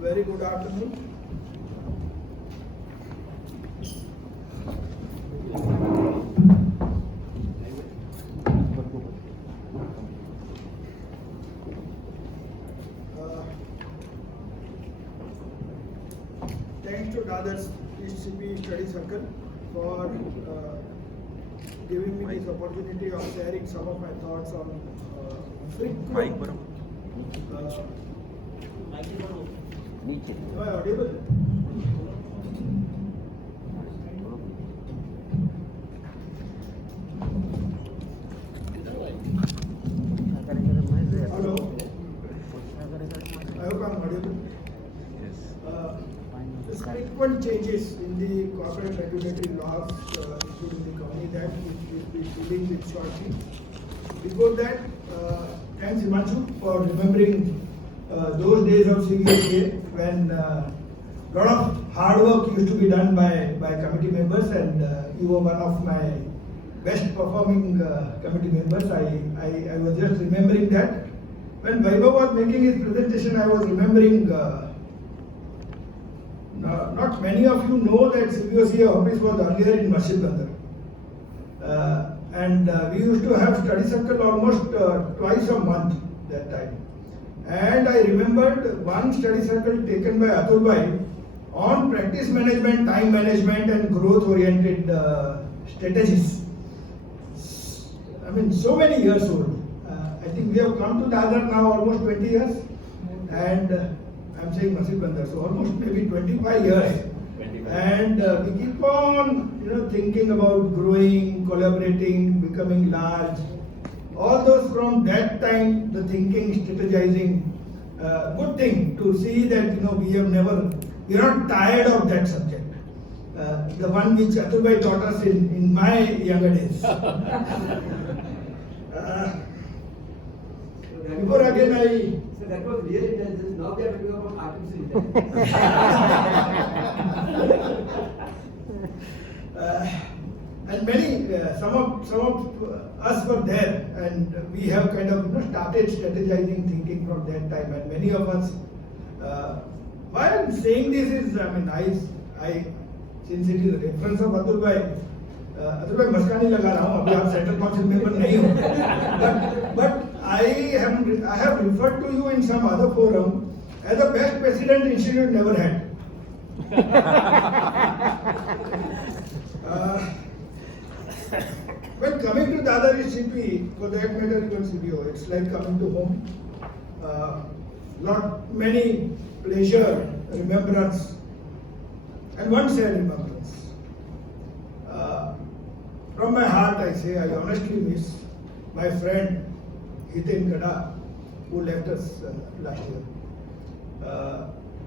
Very good afternoon. Thanks to Dadar ECP Study Circle for giving me this opportunity of sharing some of my thoughts on frequent. Am I audible? Hello. I hope I'm audible. The frequent changes in the corporate regulatory laws, including the Companies Act, which we'll be dealing with shortly. Before that, thanks Himanshu for remembering those days of CBSA when a lot of hard work used to be done by committee members, and you were one of my best performing committee members. I was just remembering that. When Vaibhav was making his presentation, I was remembering, not many of you know that CBSA office was earlier in Masjid Bandar. And we used to have study circle almost twice a month that time. And I remembered one study circle taken by Atul Bhai on practice management, time management and growth oriented strategies. I mean, so many years old. I think we have come to Dadar now almost 20 years. And I'm saying Masjid Bandar, so almost maybe 25 years. And we keep on, thinking about growing, collaborating, becoming large. All those from that time, the thinking, strategizing. Good thing to see that we are not tired of that subject. The one which Atul Bhai taught us in my younger days. Before again So that was real intelligence. Now we are talking about artificial intelligence. And many, some of us were there, and we have kind of started strategizing, thinking from that time. And many of us, why I'm saying this is, I since it is a reference of Atul Bhai मस्कानी लगा रहा हूँ, अभी आप central council member नहीं हो, but I have referred to you in some other forum as the best president institute never had. When coming to Dadar ECP, for that matter even CBO, it's like coming to home. Lot many pleasure, remembrance, and one sad remembrance. From my heart I say, I honestly miss my friend Hiten Kada, who left us last year.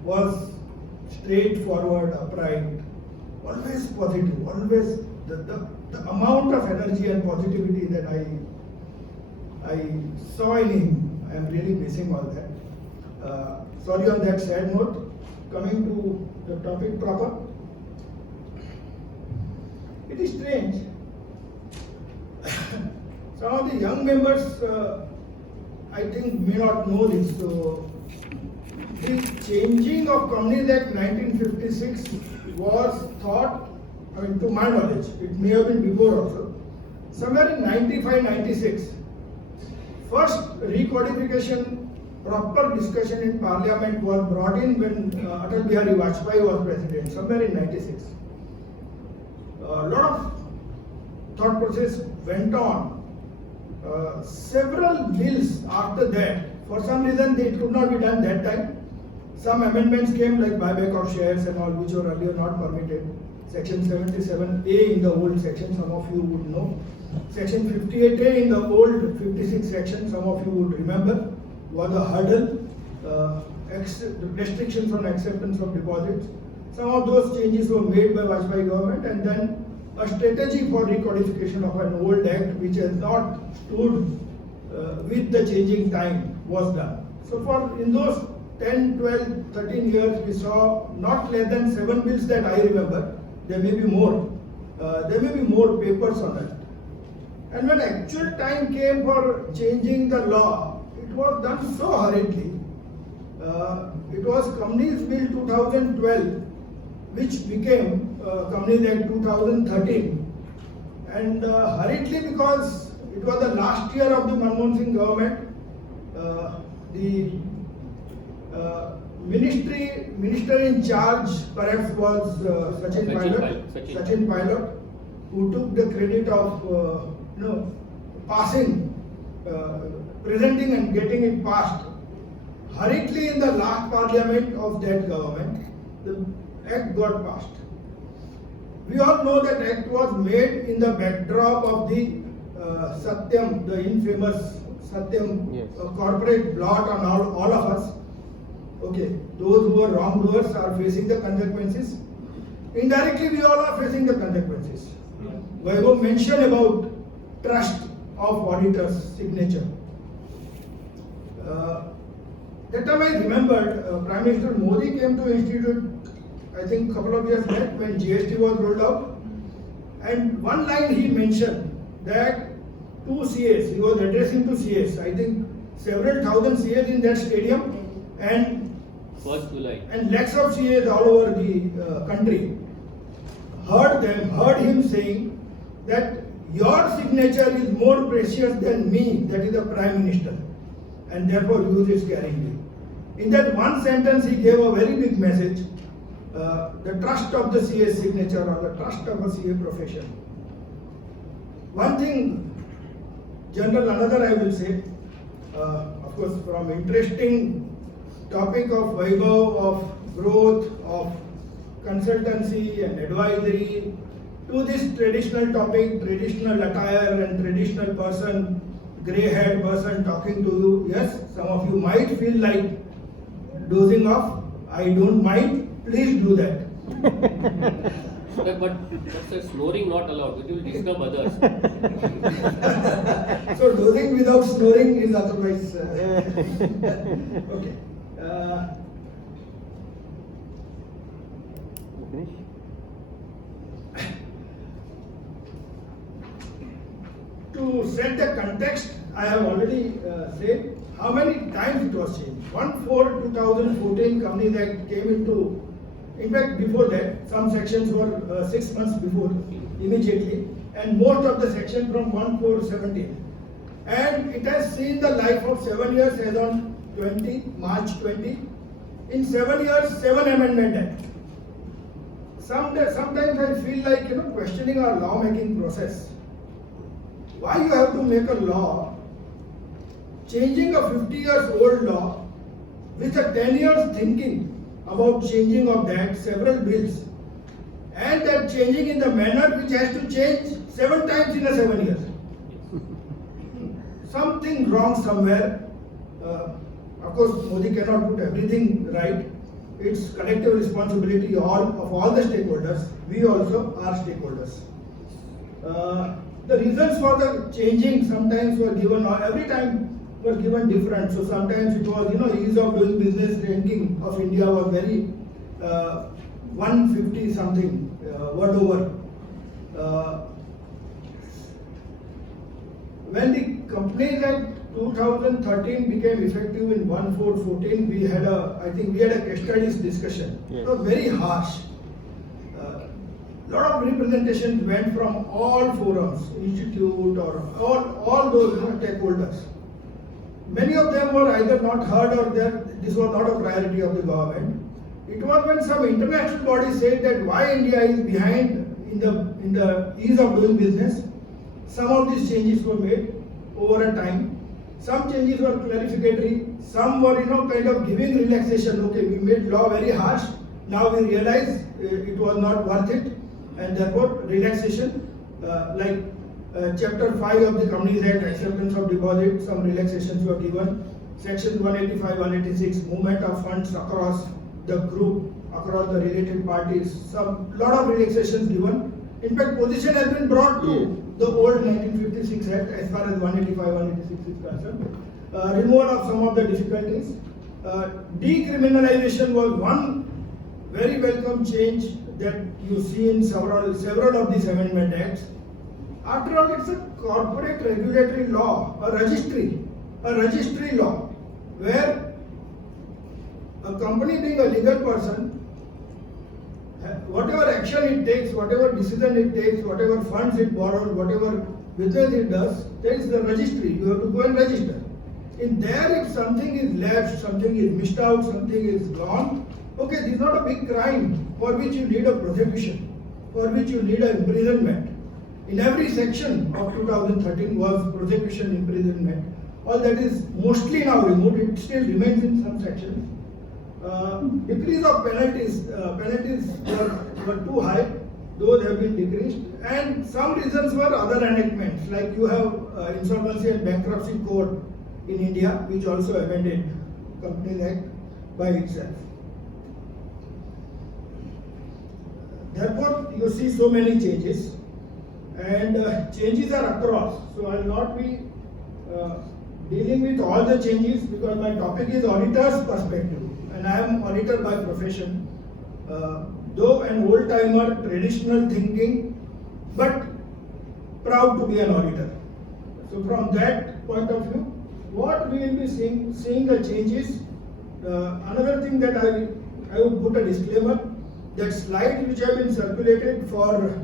Was straightforward, upright, always positive, always the amount of energy and positivity that I saw in him, I am really missing all that. Sorry on that sad note. Coming to the topic proper, it is strange. Some of the young members, I think, may not know this. So, the changing of Companies Act 1956 was thought, to my knowledge, it may have been before also, somewhere in 95-96. First recodification, proper discussion in Parliament was brought in when Atal Bihari Vajpayee was president, somewhere in 96. A lot of thought process went on. Several bills after that, for some reason it could not be done that time. Some amendments came like buyback of shares and all, which were earlier not permitted. Section 77A in the old section, some of you would know. Section 58A in the old 56 section, some of you would remember, was a hurdle, restrictions on acceptance of deposits. Some of those changes were made by Vajpayee government, and then a strategy for recodification of an old act which has not stood with the changing time was done. So for in those 10, 12, 13 years, we saw not less than 7 bills that I remember. There may be more. There may be more papers on that. And when actual time came for changing the law, it was done so hurriedly. It was Companies Bill 2012, which became Companies Act 2013. And hurriedly, because it was the last year of the Manmohan Singh government, the minister in charge perhaps was Sachin Pilot, who took the credit of passing, presenting and getting it passed. Hurriedly in the last parliament of that government, the act got passed. We all know that act was made in the backdrop of the Satyam, the infamous Satyam, Yes. corporate blot on all of us. Okay, those who are wrongdoers are facing the consequences. Indirectly, we all are facing the consequences. Vaibhav mentioned about trust of auditors' signature. That time I remembered Prime Minister Modi came to Institute, I think a couple of years back when GST was rolled out. And one line he mentioned that two CAs, he was addressing to CAs, I think several thousand CAs in that stadium and 1st July. and lakhs of CAs all over the country heard him saying that your signature is more precious than me, that is the Prime Minister, and therefore use it sparingly. In that one sentence, he gave a very big message, the trust of the CA signature or the trust of a CA profession. One thing, General, another I will say, of course, from interesting topic of Vaibhav, of growth, of consultancy and advisory, to this traditional topic, traditional attire and traditional person, grey-haired person talking to you. Yes, some of you might feel like dozing off. I don't mind. Please do that. But that's snoring not allowed. It will disturb others. So dozing without snoring is otherwise okay. To set the context, I have already said how many times it was changed. 1/4/2014 Companies Act came into, in fact before that, some sections were 6 months before, immediately, and most of the section from 1/4/17. And it has seen the life of 7 years as on March 20. In 7 years, 7 amendment act. Sometimes I feel like questioning our lawmaking process. Why you have to make a law, changing a 50 years old law with a 10 years thinking about changing of that, several bills, and that changing in the manner which has to change 7 times in a 7 years. Something wrong somewhere. Of course, Modi cannot put everything right. It's collective responsibility of all the stakeholders. We also are stakeholders. The reasons for the changing sometimes were given, or every time were given different. So sometimes it was, ease of doing business ranking of India was very 150 something word over. When the Companies Act 2013 became effective in 1/4/14, we had a case studies discussion. Yes. It was very harsh. Lot of representations went from all forums, institute or all those stakeholders. Many of them were either not heard or this was not a priority of the government. It was when some international body said that why India is behind in the ease of doing business. Some of these changes were made over a time. Some changes were clarificatory. Some were kind of giving relaxation. Okay, we made law very harsh. Now we realize it was not worth it, and therefore relaxation, like Chapter 5 of the Companies Act, acceptance of deposit, some relaxations were given. Section 185, 186, movement of funds across the group, across the related parties, some lot of relaxations given. In fact, position has been brought to the old 1956 Act as far as 185, 186 is concerned. Removal of some of the difficulties. Decriminalization was one very welcome change that you see in several of these amendment acts. After all, it's a corporate regulatory law, a registry law, where a company being a legal person, whatever action it takes, whatever decision it takes, whatever funds it borrows, whatever business it does, there is the registry. You have to go and register. In there, if something is left, something is missed out, something is gone, okay, this is not a big crime for which you need a prosecution, for which you need an imprisonment. In every section of 2013 was prosecution, imprisonment. All that is mostly now removed. It still remains in some sections. Decrease of penalties were too high. Those have been decreased. And some reasons were other enactments, like you have Insolvency and Bankruptcy Code in India, which also amended Companies Act by itself. Therefore, you see so many changes, and changes are across. So I will not be dealing with all the changes because my topic is auditor's perspective, and I am auditor by profession. Though an old timer, traditional thinking, but proud to be an auditor. So from that point of view, what we will be seeing the changes. Another thing that I would put a disclaimer, that slides which have been circulated for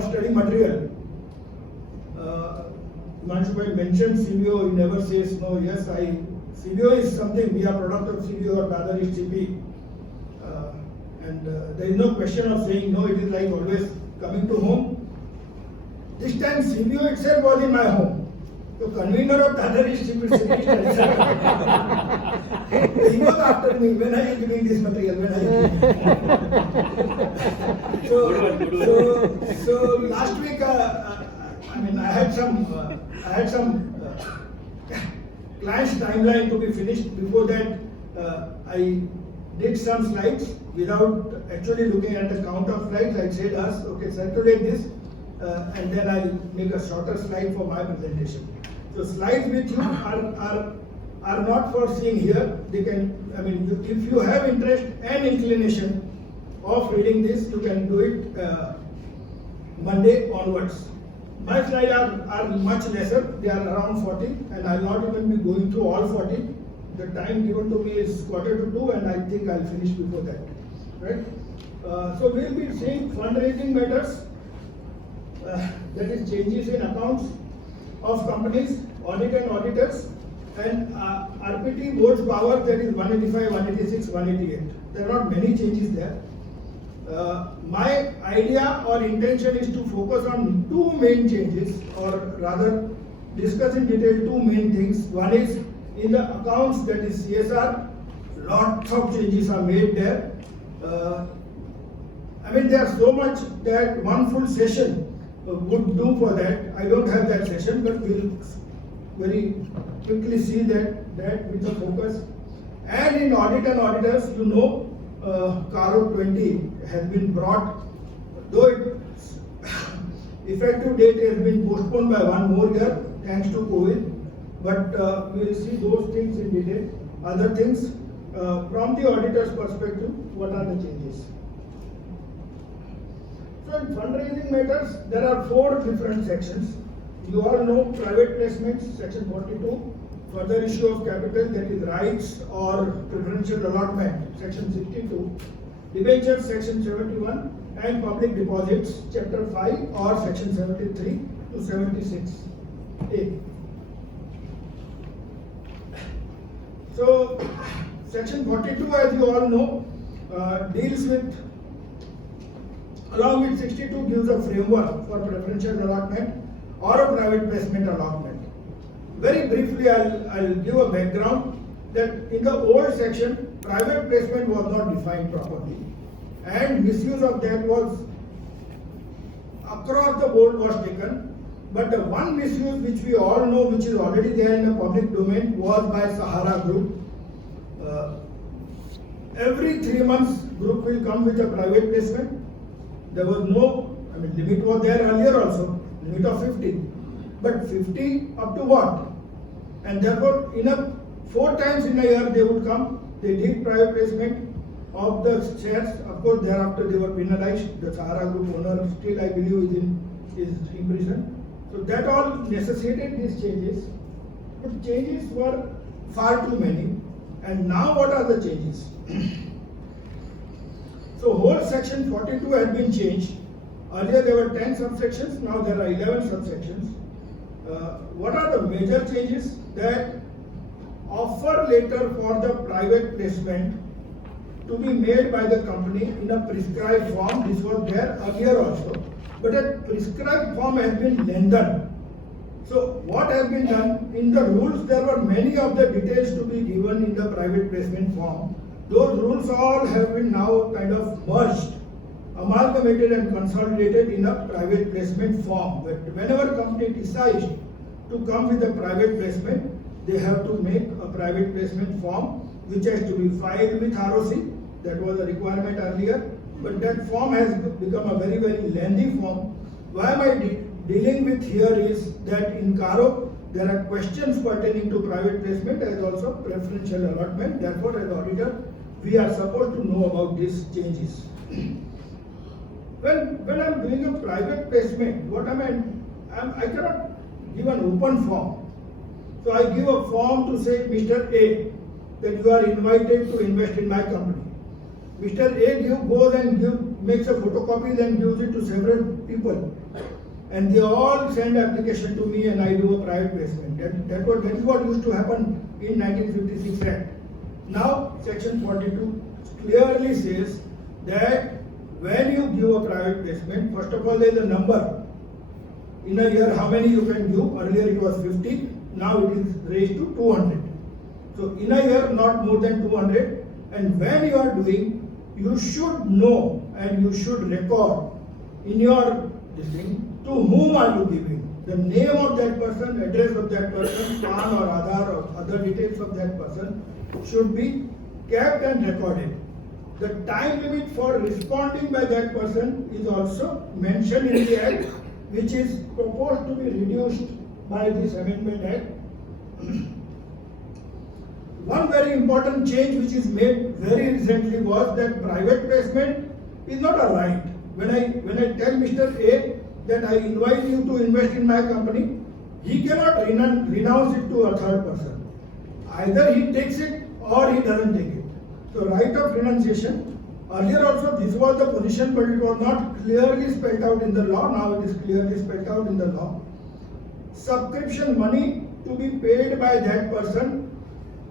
study material. Manshubai mentioned CBO, he never says no. Yes, CBO is something, we are product of CBO or rather is CP. And there is no question of saying no, it is like always coming to home. This time CBO itself was in my home. So convener of Dadar is CP study circle. He was after me, when are you giving this material, when are you giving it? So last week, I had some client's timeline to be finished. Before that, I did some slides without actually looking at the count of slides. I said us, okay, circulate this, and then I'll make a shorter slide for my presentation. So slides with you are not for seeing here. They can, if you have interest and inclination of reading this, you can do it Monday onwards. My slides are much lesser. They are around 40, and I'll not even be going through all 40. The time given to me is 1:45, and I think I'll finish before that. Right? So we'll be seeing fundraising matters, that is changes in accounts of companies, audit and auditors, and RPT board's power, that is 185, 186, 188. There are not many changes there. My idea or intention is to focus on two main changes, or rather discuss in detail two main things. One is in the accounts, that is CSR, lots of changes are made there. There are so much that one full session would do for that. I don't have that session, but we'll very quickly see that with the focus. And in audit and auditors, CARO 20 has been brought, though its effective date has been postponed by one more year thanks to COVID. But we'll see those things in detail. Other things, from the auditor's perspective, what are the changes? So in fundraising matters, there are 4 different sections. You all know private placements, section 42, further issue of capital, that is rights or preferential allotment, section 62, debentures, section 71, and public deposits, chapter 5 or section 73 to 76A. So section 42, as you all know, deals with, along with 62, gives a framework for preferential allotment or a private placement allotment. Very briefly, I'll give a background that in the old section, private placement was not defined properly, and misuse of that was across the board was taken. But the one misuse which we all know, which is already there in the public domain, was by Sahara Group. Every 3 months, group will come with a private placement. There was no, limit was there earlier also, limit of 50. But 50 up to what? And therefore, 4 times in a year they would come, they did private placement of the shares. Of course, thereafter they were penalized. The Sahara Group owner still, I believe, is in prison. So that all necessitated these changes. But changes were far too many. And now what are the changes? So whole section 42 has been changed. Earlier there were 10 subsections, now there are 11 subsections. What are the major changes? That offer letter for the private placement to be made by the company in a prescribed form. This was there earlier also, but that prescribed form has been lengthened. So what has been done? In the rules there were many of the details to be given in the private placement form. Those rules all have been now kind of merged, amalgamated and consolidated in a private placement form. But whenever company decides to come with a private placement, they have to make a private placement form which has to be filed with ROC. That was a requirement earlier, but that form has become a very, very lengthy form. Why am I dealing with here is that in Caro, there are questions pertaining to private placement as also preferential allotment. Therefore, as auditor, we are supposed to know about these changes. When I'm doing a private placement, what am I cannot give an open form. So I give a form to say, Mr. A, that you are invited to invest in my company. Mr. A goes and makes a photocopy and gives it to several people. And they all send application to me and I do a private placement. That is what used to happen in 1956 Act. Now section 42 clearly says that when you give a private placement, first of all there is a number. In a year how many you can give? Earlier it was 50, now it is raised to 200. So in a year not more than 200, and when you are doing, you should know and you should record in your this thing to whom are you giving. The name of that person, address of that person, PAN or Aadhaar or other details of that person should be kept and recorded. The time limit for responding by that person is also mentioned in the Act, which is proposed to be reduced by this Amendment Act. One very important change which is made very recently was that private placement is not a right. When I tell Mr. A that I invite you to invest in my company, he cannot renounce it to a third person. Either he takes it or he doesn't take it. So right of renunciation, earlier also this was the position, but it was not clearly spelled out in the law. Now it is clearly spelled out in the law. Subscription money to be paid by that person.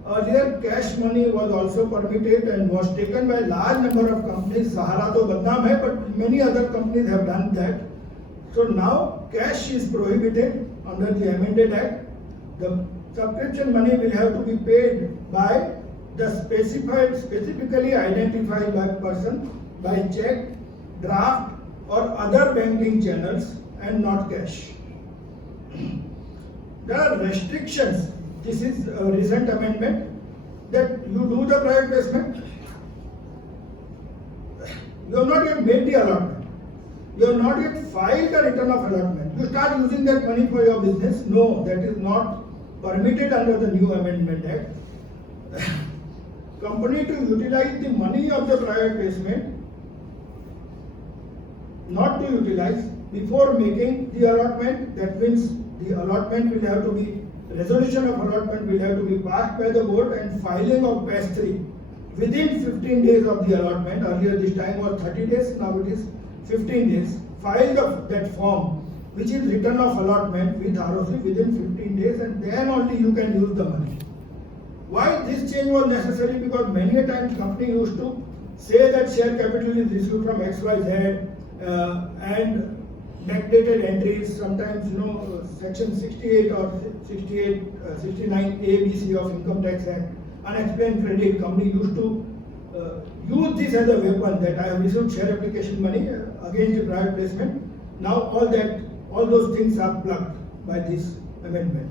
Earlier cash money was also permitted and was taken by large number of companies. Sahara to badnaam hai, but many other companies have done that. So now cash is prohibited under the amended Act. The subscription money will have to be paid by the specifically identified by person by check, draft or other banking channels and not cash. There are restrictions. This is a recent amendment that you do the private placement. You have not yet made the allotment. You have not yet filed the return of allotment. You start using that money for your business. No, that is not permitted under the new Amendment Act. Company to utilize the money of the private placement, not to utilize before making the allotment. That means the allotment will have to be, resolution of allotment will have to be passed by the board and filing of PAS 3 within 15 days of the allotment. Earlier this time was 30 days, now it is 15 days. File that form which is return of allotment with ROC within 15 days, and then only you can use the money. Why this change was necessary? Because many a times company used to say that share capital is issued from XYZ and backdated entries, sometimes section 68 or 69 ABC of Income Tax Act, unexplained credit. Company used to use this as a weapon that I have received share application money against the private placement. Now all those things are plugged by this amendment.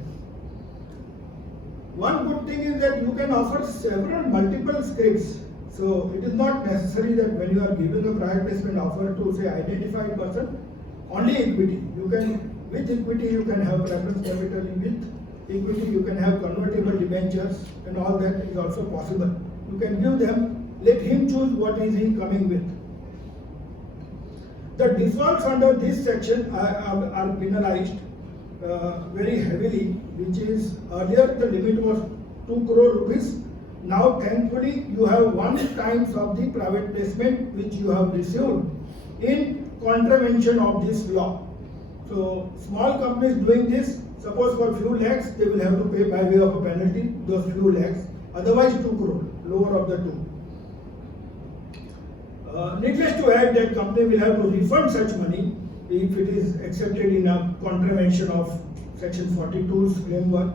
One good thing is that you can offer multiple scripts. So it is not necessary that when you are giving a private placement offer to say identified person, only equity. You can, with equity you can have preference capital, with equity you can have convertible debentures, and all that is also possible. You can give them, let him choose what is he coming with. The defaults under this section are penalized very heavily, which is earlier the limit was 2 crore rupees. now thankfully you have 1 times of the private placement which you have received in contravention of this law. So small companies doing this, suppose for few lakhs, they will have to pay by way of a penalty, those few lakhs, otherwise 2 crore, lower of the 2. Needless to add that company will have to refund such money if it is accepted in a contravention of section 42's framework.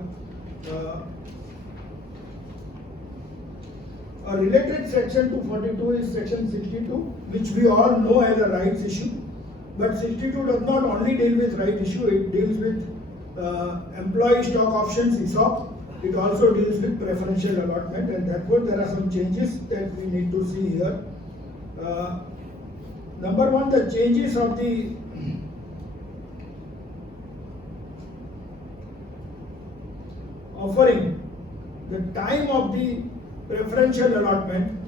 A related section to 42 is section 62, which we all know as a rights issue. But 62 does not only deal with right issue, it deals with employee stock options, ESOP. It also deals with preferential allotment, and therefore there are some changes that we need to see here. Number one, the changes of the offering, the time of the preferential allotment.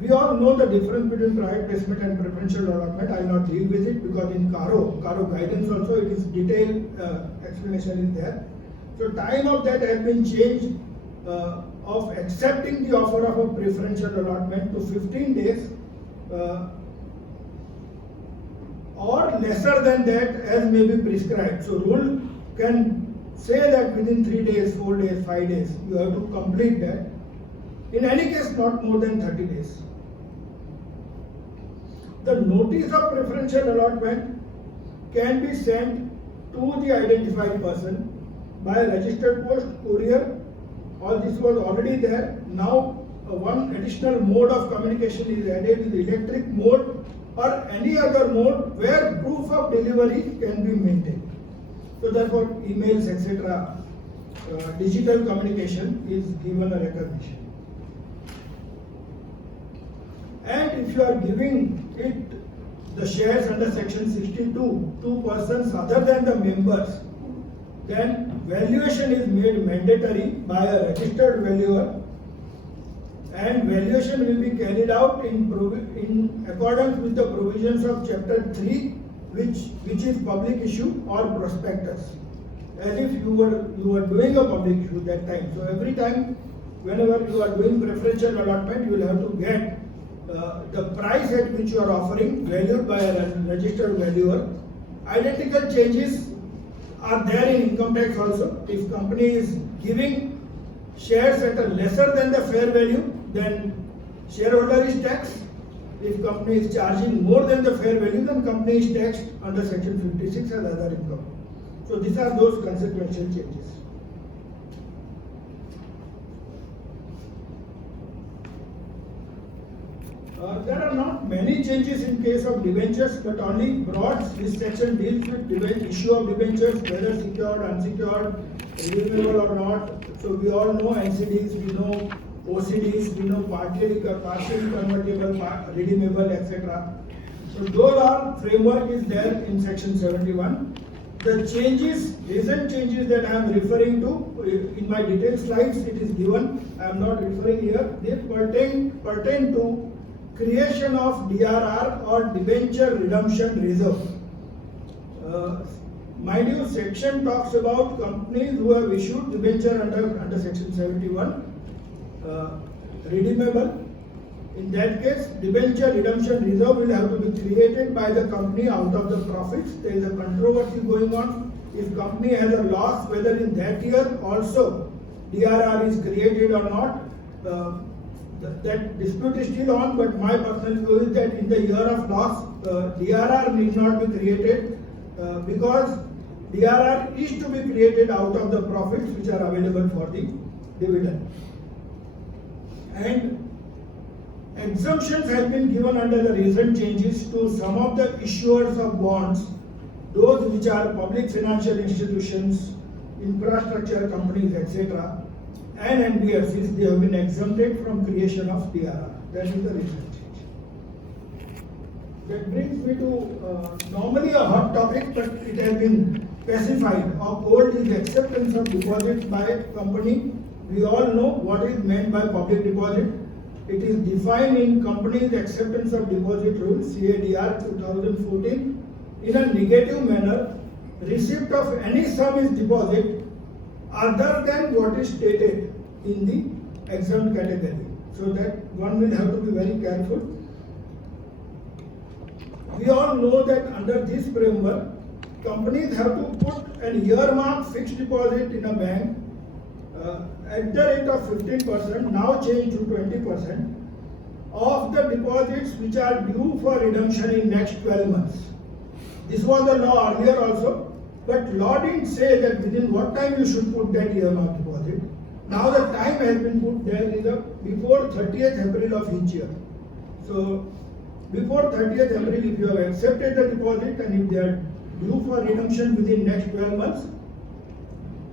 We all know the difference between private placement and preferential allotment. I will not deal with it because in Caro guidance also it is detailed explanation is there. So time of that has been changed of accepting the offer of a preferential allotment to 15 days or lesser than that as may be prescribed. So rule can say that within 3 days, 4 days, 5 days you have to complete that. In any case, not more than 30 days. The notice of preferential allotment can be sent to the identified person by registered post, courier. All this was already there. Now, one additional mode of communication is added, is electric mode or any other mode where proof of delivery can be maintained. So therefore, emails, etc., digital communication is given a recognition. And if you are giving it the shares under section 62 to persons other than the members, then valuation is made mandatory by a registered valuer, and valuation will be carried out in accordance with the provisions of chapter 3, which is public issue or prospectus, as if you were doing a public issue that time. So every time whenever you are doing preferential allotment, you will have to get the price at which you are offering valued by a registered valuer. Identical changes are there in income tax also. If company is giving shares at a lesser than the fair value, then shareholder is taxed. If company is charging more than the fair value, then company is taxed under section 56 as other income. So these are those consequential changes. There are not many changes in case of debentures, but only broad. This section deals with issue of debentures, whether secured, unsecured, redeemable or not. So we all know NCDs, we know OCDs, we know partially convertible, redeemable, etc. So those are framework is there in section 71. The changes, recent changes that I am referring to in my detailed slides, it is given. I am not referring here. They pertain to creation of DRR or debenture redemption reserve. Mind you, section talks about companies who have issued debenture under section 71, redeemable. In that case, debenture redemption reserve will have to be created by the company out of the profits. There is a controversy going on. If company has a loss, whether in that year also DRR is created or not, that dispute is still on, but my personal view is that in the year of loss, DRR need not be created because DRR is to be created out of the profits which are available for the dividend. And exemptions have been given under the recent changes to some of the issuers of bonds, those which are public financial institutions, infrastructure companies, etc., and NBFCs. They have been exempted from creation of DRR. That is the recent change. That brings me to normally a hot topic, but it has been specified. Of old is acceptance of deposits by a company. We all know what is meant by public deposit. It is defined in Companies Acceptance of Deposit Rule CADR 2014 in a negative manner. Receipt of any sum is deposit other than what is stated in the exempt category. So that one will have to be very careful. We all know that under this framework, companies have to put an earmark fixed deposit in a bank at the rate of 15%, now changed to 20%, of the deposits which are due for redemption in next 12 months. This was the law earlier also, but law didn't say that within what time you should put that earmark deposit. Now the time has been put there is before 30th April of each year. So before 30th April, if you have accepted the deposit and if they are due for redemption within next 12 months,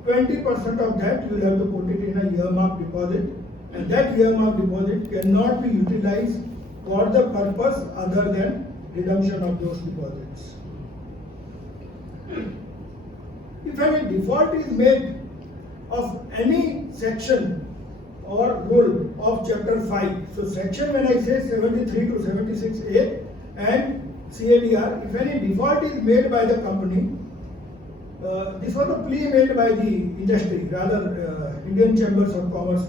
20% of that you will have to put it in a earmark deposit, and that earmark deposit cannot be utilized for the purpose other than redemption of those deposits. If any default is made of any section or rule of chapter 5, so section when I say 73 to 76A and CADR, if any default is made by the company, this was a plea made by the industry, rather Indian Chambers of Commerce,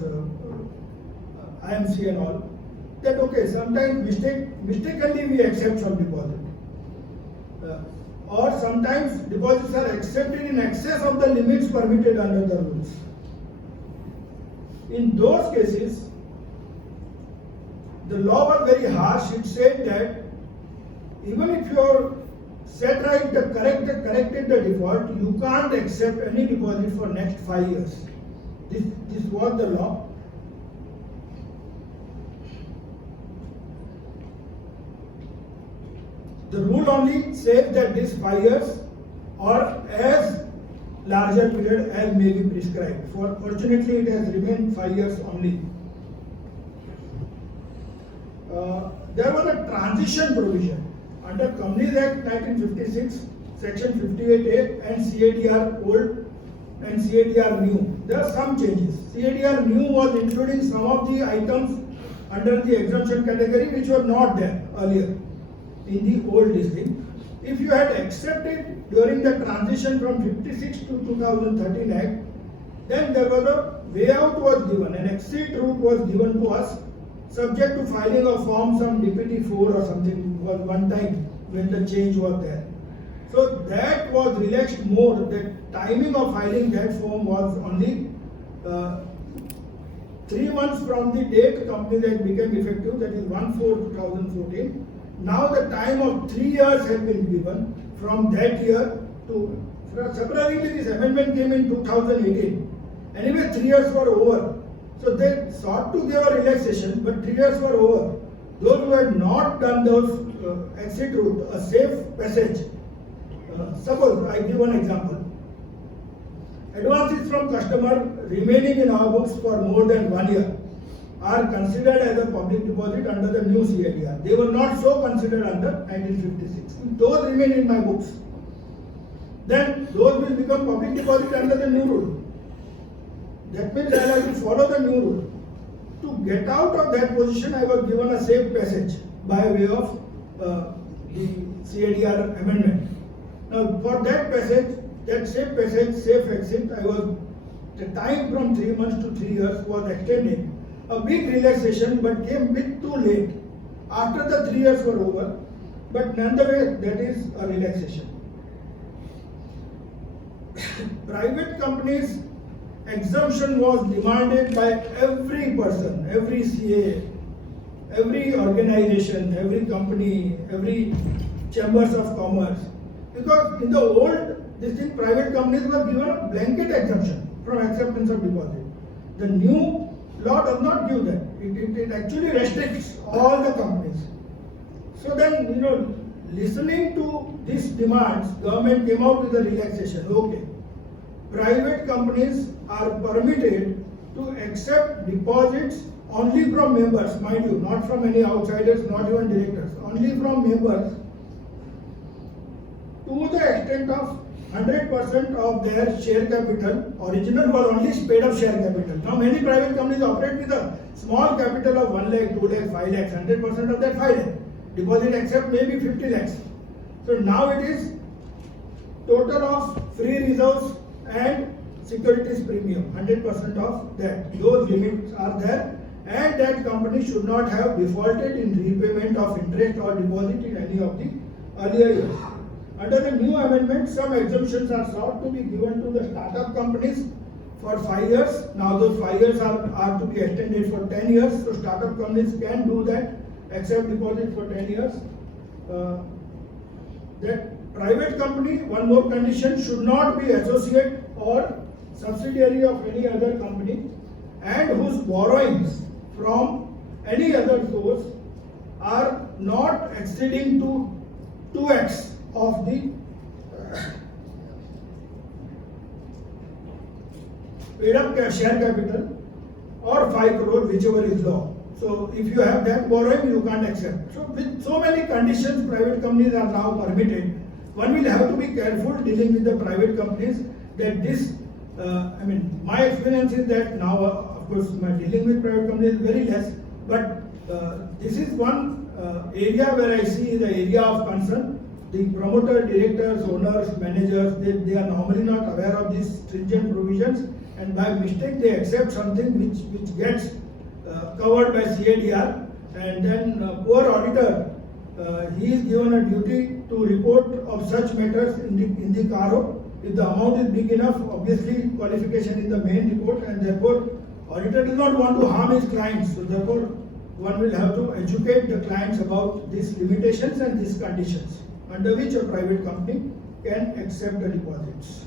IMC and all, that okay, sometimes mistakenly we accept some deposit. Or sometimes deposits are accepted in excess of the limits permitted under the rules. In those cases, the law was very harsh. It said that even if you set right corrected the default, you can't accept any deposit for next 5 years. This was the law. The rule only says that this 5 years or as larger period as may be prescribed. Fortunately, it has remained 5 years only. There was a transition provision under Companies Act 1956, Section 58A and CADR old and CADR new. There are some changes. CADR new was including some of the items under the exemption category which were not there earlier in the old listing. If you had accepted during the transition from 56 to 2013 Act, then there was a way out was given, an exit route was given to us, subject to filing of form some DPT 4 or something was one time when the change was there. So that was relaxed more. The timing of filing that form was only 3 months from the date Companies Act became effective, that is 1/4/2014. Now the time of 3 years has been given from that year to, surprisingly this amendment came in 2018. Anyway, 3 years were over. So they sought to give a relaxation, but 3 years were over. Those who had not done those exit route, a safe passage. Suppose I give one example. Advances from customer remaining in our books for more than 1 year are considered as a public deposit under the new CADR. They were not so considered under 1956. If those remain in my books, then those will become public deposit under the new rule. That means I have to follow the new rule. To get out of that position, I was given a safe passage by way of the CADR amendment. Now, for that passage, that safe passage, safe exit, the time from 3 months to 3 years was extended. A big relaxation, but came a bit too late. After the 3 years were over, but nonetheless, that is a relaxation. Private companies exemption was demanded by every person, every CA, every organization, every company, every chambers of commerce. Because in the old, private companies were given a blanket exemption from acceptance of deposit. The new law does not give that. It actually restricts all the companies. So then, listening to these demands, government came out with a relaxation. Okay, private companies are permitted to accept deposits only from members, mind you, not from any outsiders, not even directors, only from members, to the extent of 100% of their share capital. Original was only paid up share capital. Now many private companies operate with a small capital of 1 lakh, 2 lakh, 5 lakhs, 100% of that 5 lakh. Deposit accept maybe 50 lakhs. So now it is total of free reserves and securities premium, 100% of that. Those limits are there, and that company should not have defaulted in repayment of interest or deposit in any of the earlier years. Under the new amendment, some exemptions are sought to be given to the startup companies for 5 years. Now those 5 years are to be extended for 10 years. So startup companies can do that, accept deposit for 10 years. That private company, one more condition, should not be associate or subsidiary of any other company, and whose borrowings from any other source are not exceeding to 2x of the paid up share capital or 5 crore, whichever is low. So if you have that borrowing, you can't accept. So with so many conditions, private companies are now permitted. One will have to be careful dealing with the private companies that this, my experience is that now, of course, my dealing with private companies is very less, but this is one area where I see the area of concern. The promoter, directors, owners, managers, they are normally not aware of these stringent provisions, and by mistake they accept something which gets covered by CADR, and then poor auditor, he is given a duty to report of such matters in the CARO. If the amount is big enough, obviously qualification in the main report, and therefore auditor does not want to harm his clients. So therefore one will have to educate the clients about these limitations and these conditions under which a private company can accept the deposits.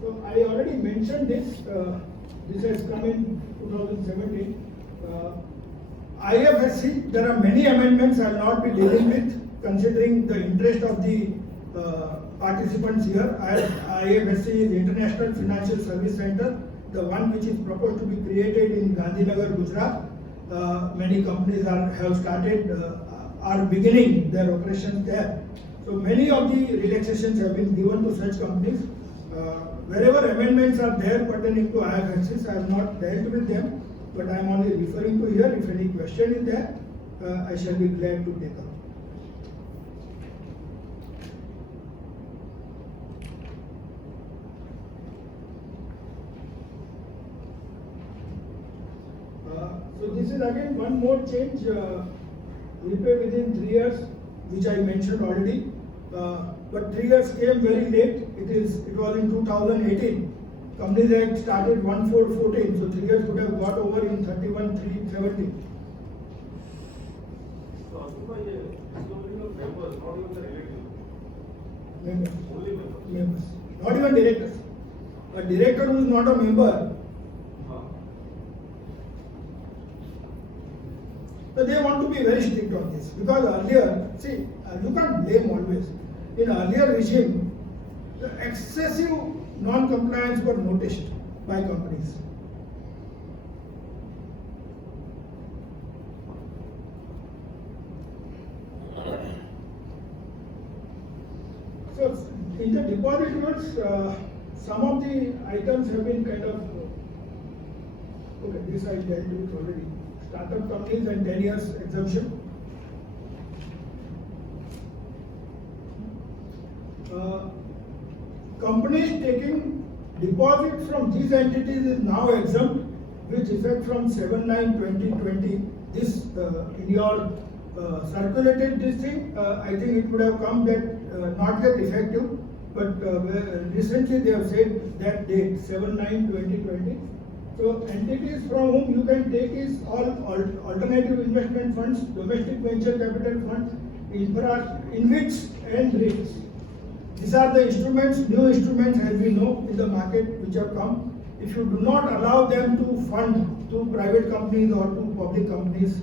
So I already mentioned this. This has come in 2017. IFSC, there are many amendments I will not be dealing with, considering the interest of the participants here. IFSC is International Financial Service Center, the one which is proposed to be created in Gandhinagar, Gujarat. Many companies have started, are beginning their operations there. So many of the relaxations have been given to such companies. Wherever amendments are there pertaining to IFSCs, I have not dealt with them, but I am only referring to here. If any question is there, I shall be glad to take up. So this is again one more change, repay within 3 years, which I mentioned already. But 3 years came very late. It was in 2018. Companies Act started 1/4/14, so 3 years could have got over in 31/3/17. So, Ashupa, it's only the members, not even the relatives. Members. Only members. Members. Not even directors. A director who is not a member, so they want to be very strict on this. Because earlier, see, you can't blame always. In earlier regime, the excessive non-compliance were noticed by companies. So in the deposit rules, some of the items have been kind of, okay, this I dealt with already. Startup companies and 10 years exemption. Companies taking deposits from these entities is now exempt, which effect from 7/9/2020. This in your circulated this thing, I think it would have come that not yet effective, but recently they have said that date 7/9/2020. So entities from whom you can take is all alternative investment funds, domestic venture capital funds, infra, InvITs and REITs. These are the instruments, new instruments as we know in the market which have come. If you do not allow them to fund to private companies or to public companies,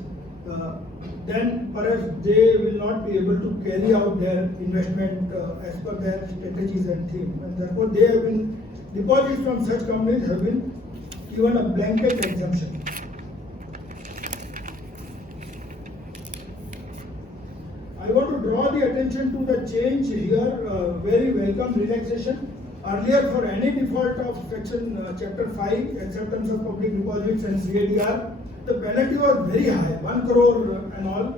then perhaps they will not be able to carry out their investment as per their strategies and theme. And therefore they have been, deposits from such companies have been given a blanket exemption. I want to draw the attention to the change here, very welcome relaxation. Earlier, for any default of section chapter 5, acceptance of public deposits and CADR, the penalty was very high, 1 crore and all.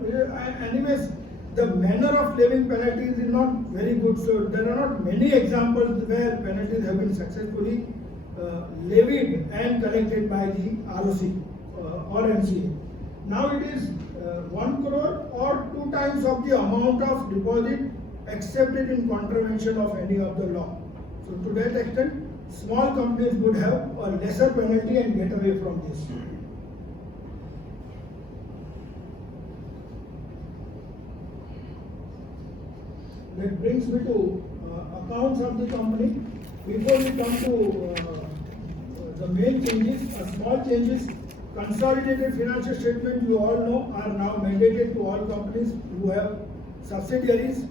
Anyways, the manner of levying penalties is not very good. So there are not many examples where penalties have been successfully levied and collected by the ROC or MCA. Now it is 1 crore or 2 times of the amount of deposit accepted in contravention of any of the law. So to that extent, small companies would have a lesser penalty and get away from this. That brings me to accounts of the company. Before we come to the main changes, small changes, consolidated financial statements, you all know, are now mandated to all companies who have subsidiaries.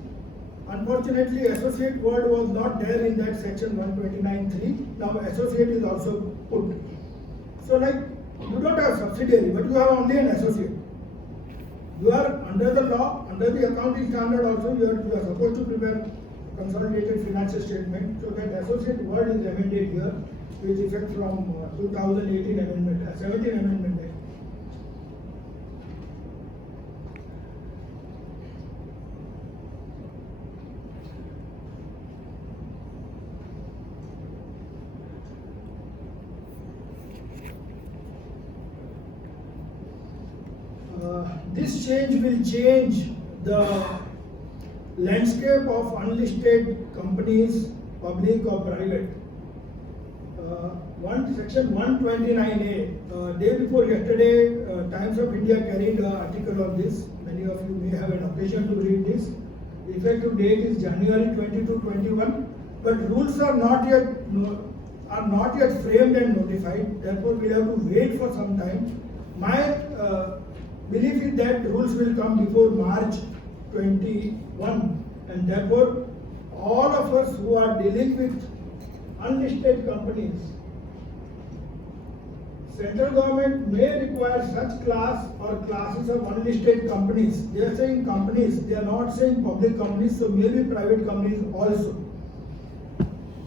Unfortunately, associate word was not there in that section 129(3). Now associate is also put. So like, you don't have subsidiary, but you have only an associate. You are under the law, under the accounting standard also, you are supposed to prepare consolidated financial statement. So that associate word is amended here, with effect from 2018 amendment, 17 amendment. This change will change the landscape of unlisted companies, public or private. Section 129A, day before yesterday, Times of India carried an article on this. Many of you may have an occasion to read this. The effective date is January 22-21, but rules are not yet framed and notified. Therefore, we have to wait for some time. My belief is that rules will come before March 21, and therefore all of us who are dealing with unlisted companies, central government may require such class or classes of unlisted companies. They are saying companies, they are not saying public companies, so maybe private companies also,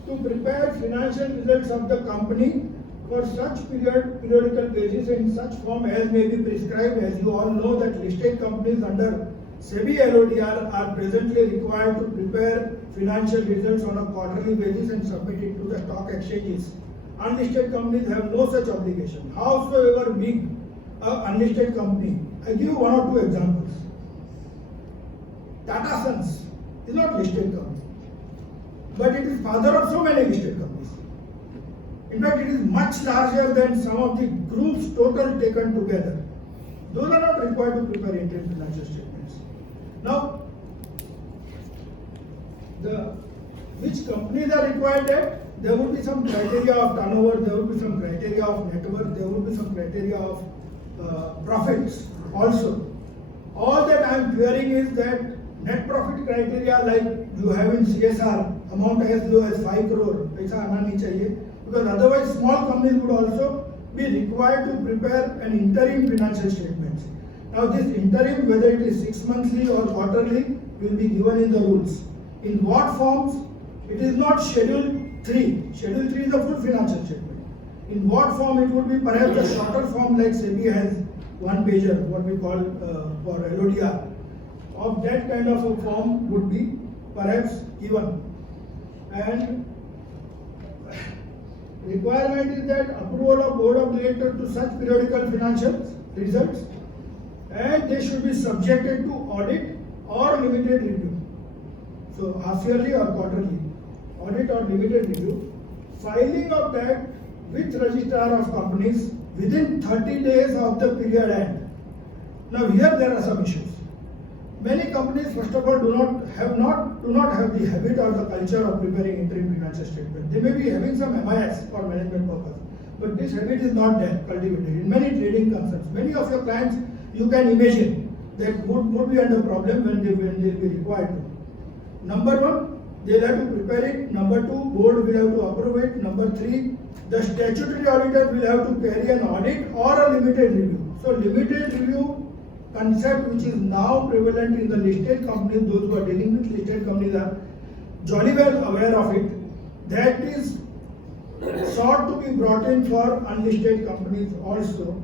to prepare financial results of the company for such periodical basis in such form as may be prescribed. As you all know that listed companies under SEBI LODR are presently required to prepare financial results on a quarterly basis and submit it to the stock exchanges. Unlisted companies have no such obligation. Howsoever big unlisted company, I give you 1 or 2 examples. Tata Sons is not listed company, but it is father of so many listed companies. In fact, it is much larger than some of the groups total taken together. Those are not required to prepare interim financial statements. Now, which companies are required that? There would be some criteria of turnover, there would be some criteria of net worth, there would be some criteria of profits also. All that I am clearing is that net profit criteria like you have in CSR, amount as low as 5 crore, paisa aana nahi chahiye. Because otherwise small companies would also be required to prepare an interim financial statements. Now this interim, whether it is 6 monthly or quarterly, will be given in the rules. In what forms? It is not Schedule 3. Schedule 3 is a full financial statement. In what form? It would be perhaps a shorter form like SEBI has 1 pager, what we call for LODR. Of that kind of a form would be perhaps given. And requirement is that approval of board of directors to such periodical financial results, and they should be subjected to audit or limited review. So half yearly or quarterly, audit or limited review. Filing of that with registrar of companies within 30 days of the period end. Now here there are some issues. Many companies, first of all, do not have the habit or the culture of preparing interim financial statement. They may be having some MIS for management purpose, but this habit is not there, cultivated. In many trading concerns, many of your clients, you can imagine that would be under problem when they will be required to. Number 1, they will have to prepare it. Number 2, board will have to approve it. Number 3, the statutory auditor will have to carry an audit or a limited review. So limited review concept, which is now prevalent in the listed companies, those who are dealing with listed companies are jolly well aware of it. That is sought to be brought in for unlisted companies also,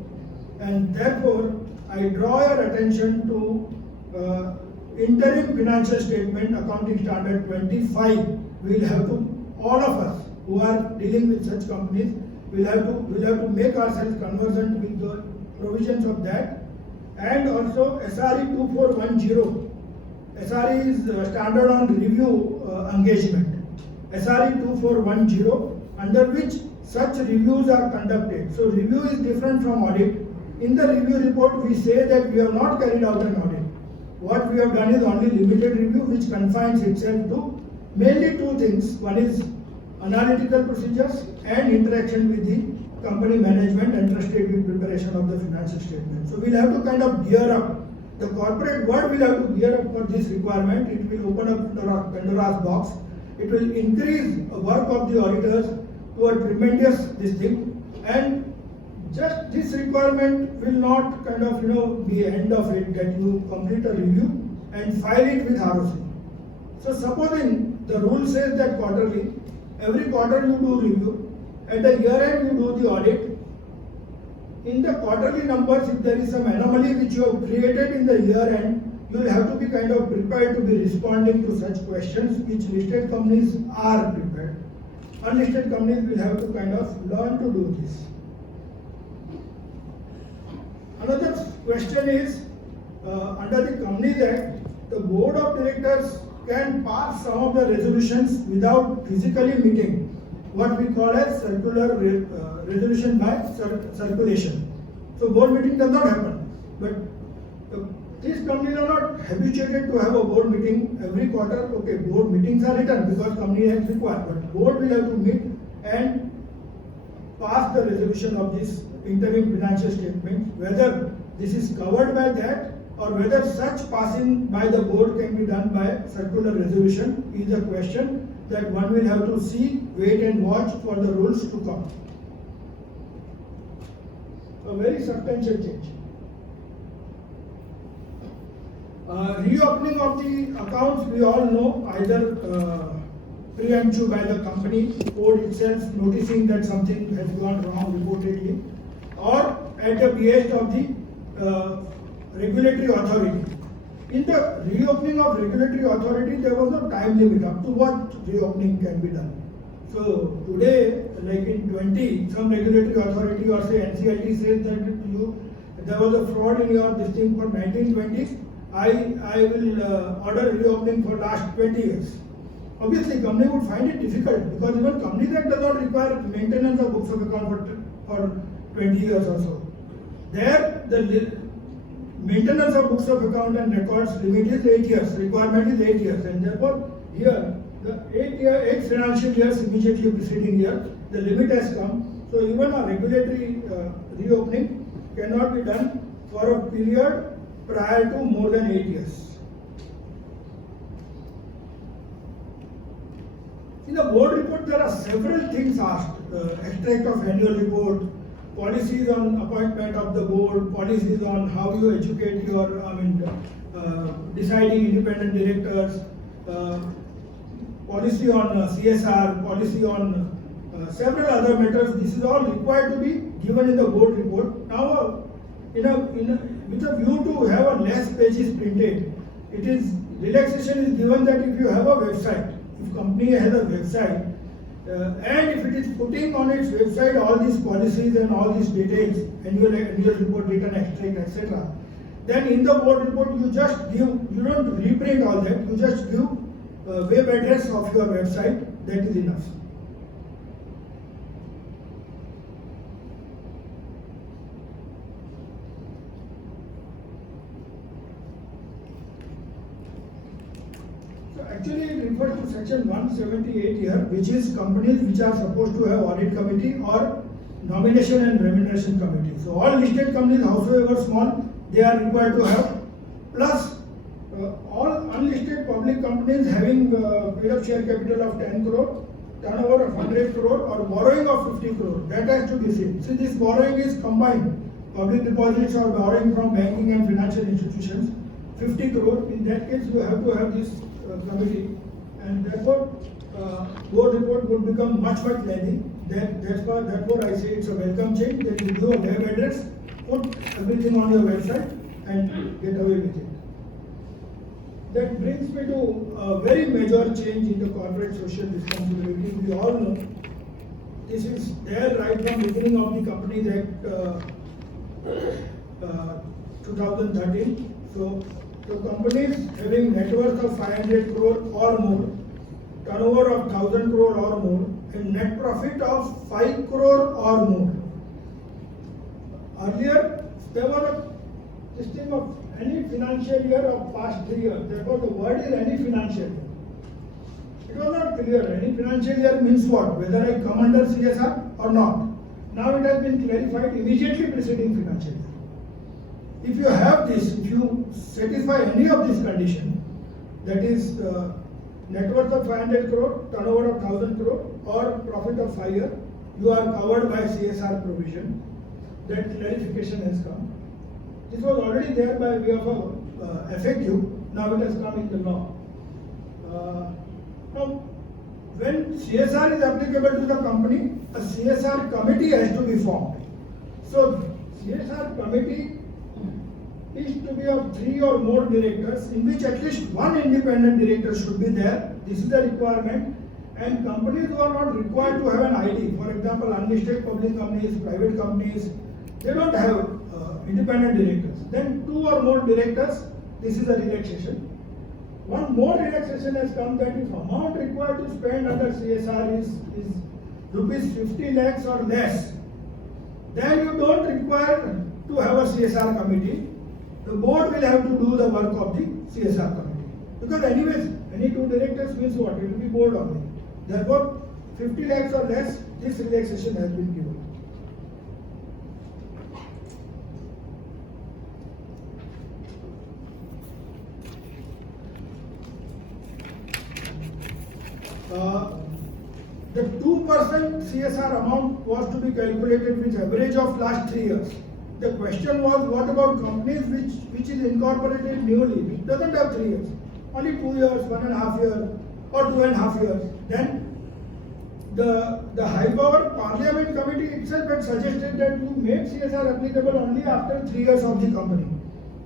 and therefore I draw your attention to interim financial statement accounting standard 25 will have to, all of us who are dealing with such companies will have to make ourselves conversant with the provisions of that. And also SRE 2410. SRE is standard on review engagement. SRE 2410, under which such reviews are conducted. So review is different from audit. In the review report, we say that we have not carried out an audit. What we have done is only limited review, which confines itself to mainly two things. One is analytical procedures and interaction with the company management entrusted with preparation of the financial statement. So we'll have to kind of gear up. The corporate world will have to gear up for this requirement. It will open up Pandora's box. It will increase work of the auditors to a tremendous this thing, and just this requirement will not kind of be end of it, that you complete a review and file it with ROC. So supposing the rule says that quarterly, every quarter you do review, at the year end you do the audit. In the quarterly numbers, if there is some anomaly which you have created in the year end, you will have to be kind of prepared to be responding to such questions, which listed companies are prepared. Unlisted companies will have to kind of learn to do this. Another question is, under the Companies Act, the Board of Directors can pass some of the resolutions without physically meeting, what we call as circular resolution by circulation. So board meeting does not happen, but these companies are not habituated to have a board meeting every quarter. Okay, board meetings are written because Company Act requires, but board will have to meet and pass the resolution of this interim financial statement. Whether this is covered by that or whether such passing by the board can be done by circular resolution is a question that one will have to see, wait and watch for the rules to come. A very substantial change. Reopening of the accounts, we all know, either preemptive by the company code itself noticing that something has gone wrong reportedly, or at the behest of the regulatory authority. In the reopening of regulatory authority, there was no time limit up to what reopening can be done. So today, like in 20, some regulatory authority or say NCLT says that there was a fraud in your this thing for 1920s. I will order reopening for last 20 years. Obviously, company would find it difficult because even Companies Act does not require maintenance of books of account for 20 years or so. There, the maintenance of books of account and records limit is 8 years. Requirement is 8 years, and therefore here the 8 financial years immediately preceding year, the limit has come. So even a regulatory reopening cannot be done for a period prior to more than 8 years. In the board report, there are several things asked. Extract of annual report, policies on appointment of the board, policies on how you educate your, deciding independent directors, policy on CSR, policy on several other matters. This is all required to be given in the board report. Now, with a view to have a less pages printed, it is relaxation is given that if you have a website, if company has a website, and if it is putting on its website all these policies and all these details, annual report, return extract, etc., then in the board report you just give, you don't reprint all that, you just give web address of your website, that is enough. Actually, it refers to section 178 here, which is companies which are supposed to have audit committee or nomination and remuneration committee. So all listed companies, howsoever small, they are required to have, plus all unlisted public companies having paid up share capital of 10 crore, turnover of 100 crore or borrowing of 50 crore. That has to be seen. See, this borrowing is combined. Public deposits or borrowing from banking and financial institutions, 50 crore. In that case, you have to have this committee, and therefore board report would become much lengthy. Therefore I say it's a welcome change that you do a web address, put everything on your website and get away with it. That brings me to a very major change in the corporate social responsibility. We all know this is there right from beginning of the Companies Act 2013. So companies having net worth of 500 crore or more, turnover of 1000 crore or more, and net profit of 5 crore or more. Earlier, there was a system of any financial year of past 3 years. Therefore, the word is any financial year. It was not clear. Any financial year means what? Whether I come under CSR or not. Now it has been clarified immediately preceding financial year. If you have this, if you satisfy any of these conditions, that is net worth of 500 crore, turnover of 1000 crore or profit of 5 years, you are covered by CSR provision. That clarification has come. This was already there by way of a FAQ, now it has come in the law. Now, when CSR is applicable to the company, a CSR committee has to be formed. So, CSR committee is to be of 3 or more directors, in which at least one independent director should be there. This is the requirement. And companies who are not required to have an ID, for example, unlisted public companies, private companies, they don't have independent directors. Then 2 or more directors, this is a relaxation. One more relaxation has come, that if amount required to spend under CSR is rupees 50 lakhs or less, then you don't require to have a CSR committee. The board will have to do the work of the CSR committee. Because anyways, any 2 directors means what? It will be board only. Therefore, 50 lakhs or less, this relaxation has been given. The 2% CSR amount was to be calculated with average of last 3 years. The question was, what about companies which is incorporated newly, which doesn't have 3 years, only 2 years, 1.5 years, or 2.5 years? Then the High Power Parliament Committee itself had suggested that you make CSR applicable only after 3 years of the company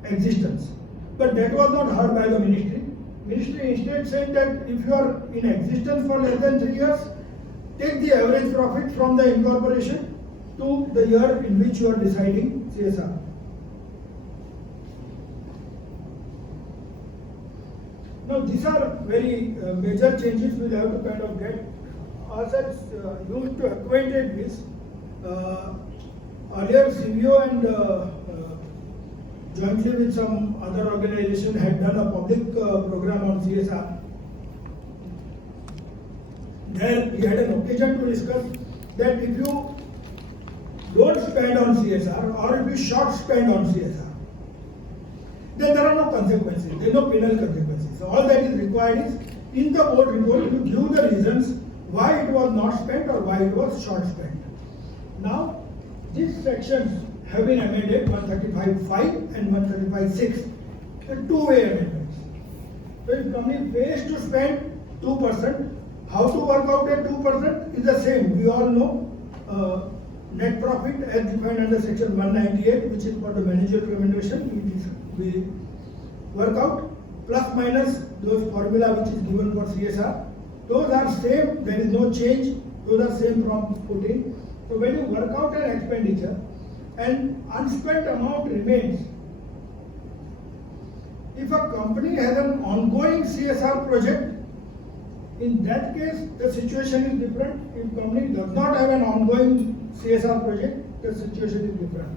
existence. But that was not heard by the ministry. Ministry instead said that if you are in existence for less than 3 years, take the average profit from the incorporation to the year in which you are deciding CSR. Now these are very major changes. We will have to kind of get ourselves used to acquainted with. Earlier CVO and jointly with some other organization had done a public program on CSR. There we had an occasion to discuss that if you don't spend on CSR or if you short spend on CSR, then there are no consequences, there are no penal consequences. So all that is required is in the board report you give the reasons why it was not spent or why it was short spent. Now these sections have been amended, 135.5 and 135.6. They're 2-way amendments. So if company pays to spend 2%, how to work out that 2% is the same. We all know net profit as defined under section 198, which is for the managerial recommendation, we work out, plus minus those formula which is given for CSR. Those are same, there is no change, those are same from 14. So when you work out an expenditure, and unspent amount remains. If a company has an ongoing CSR project, in that case the situation is different. If company does not have an ongoing CSR project, the situation is different.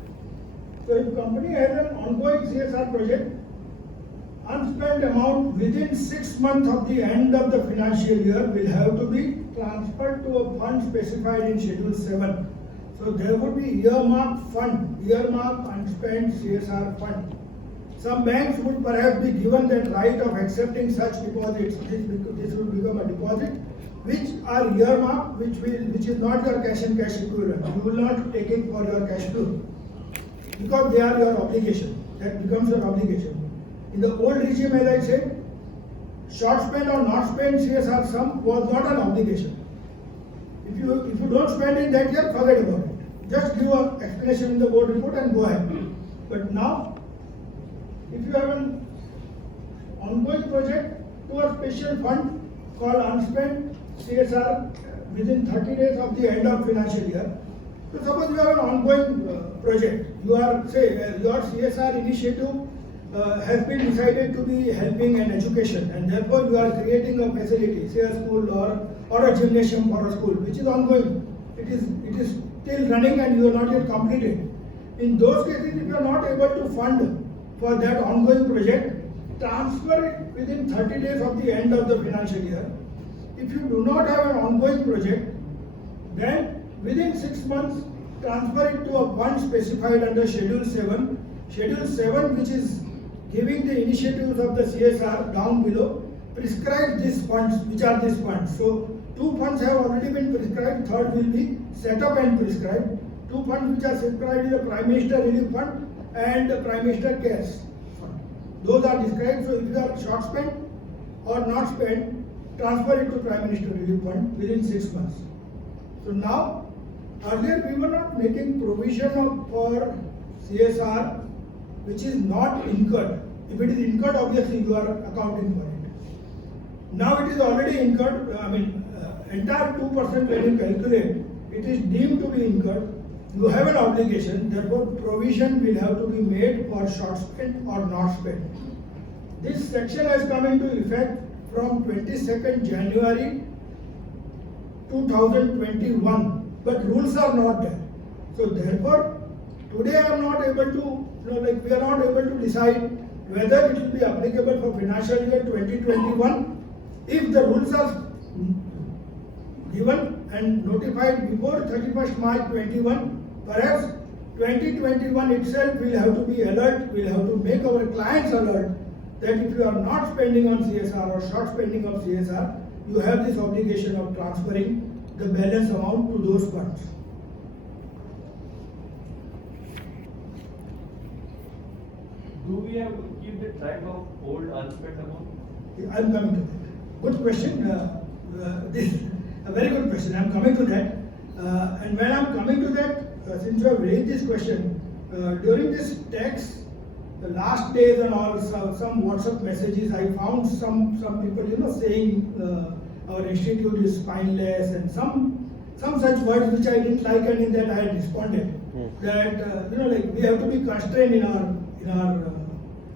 So if company has an ongoing CSR project, unspent amount within 6 months of the end of the financial year will have to be transferred to a fund specified in Schedule 7. So there would be earmarked fund, earmarked unspent CSR fund. Some banks would perhaps be given that right of accepting such deposits. This will become a deposit, which are earmarked, which is not your cash and cash equivalent. You will not take it for your cash flow because they are your obligation. That becomes your obligation. In the old regime, as I said, short spend or not spend CSR sum was not an obligation. If you don't spend in that year, forget about it. Just give an explanation in the board report and go ahead. But now, if you have an ongoing project to a special fund called unspent CSR within 30 days of the end of financial year. So suppose you have an ongoing project, you are say your CSR initiative has been decided to be helping and education, and therefore you are creating a facility, say a school or a gymnasium for a school, which is ongoing. It is still running and you are not yet completed. In those cases, if you are not able to fund for that ongoing project, transfer it within 30 days of the end of the financial year. If you do not have an ongoing project, then within 6 months, transfer it to a fund specified under Schedule 7. Schedule 7, which is giving the initiatives of the CSR down below, prescribes these funds, which are these funds. So, 2 funds have already been prescribed, third will be set up and prescribed. 2 funds which are prescribed is the Prime Minister Relief Fund and the Prime Minister Cares Fund. Those are described, so if you are short spent or not spent, transfer it to Prime Minister Relief Fund within 6 months. So now, earlier we were not making provision for CSR which is not incurred. If it is incurred, obviously you are accounting for it. Now it is already incurred, entire 2% when you calculate, it is deemed to be incurred. You have an obligation, therefore provision will have to be made for short spent or not spent. This section has come into effect from 22nd January 2021, but rules are not there. So therefore, today I am not able to, we are not able to decide whether it will be applicable for financial year 2021. If the rules are given and notified before 31st March 21, perhaps 2021 itself will have to be alert, will have to make our clients alert that if you are not spending on CSR or short spending of CSR, you have this obligation of transferring the balance amount to those funds. Do we have to keep the track of old unspent amount? I am coming to that. Good question. This a very good question. I am coming to that. And when I am coming to that, since you have raised this question, during this tax, the last days and all, some WhatsApp messages, I found some people, saying our institute is spineless and some such words which I didn't like, and in that I had responded that we have to be constrained in our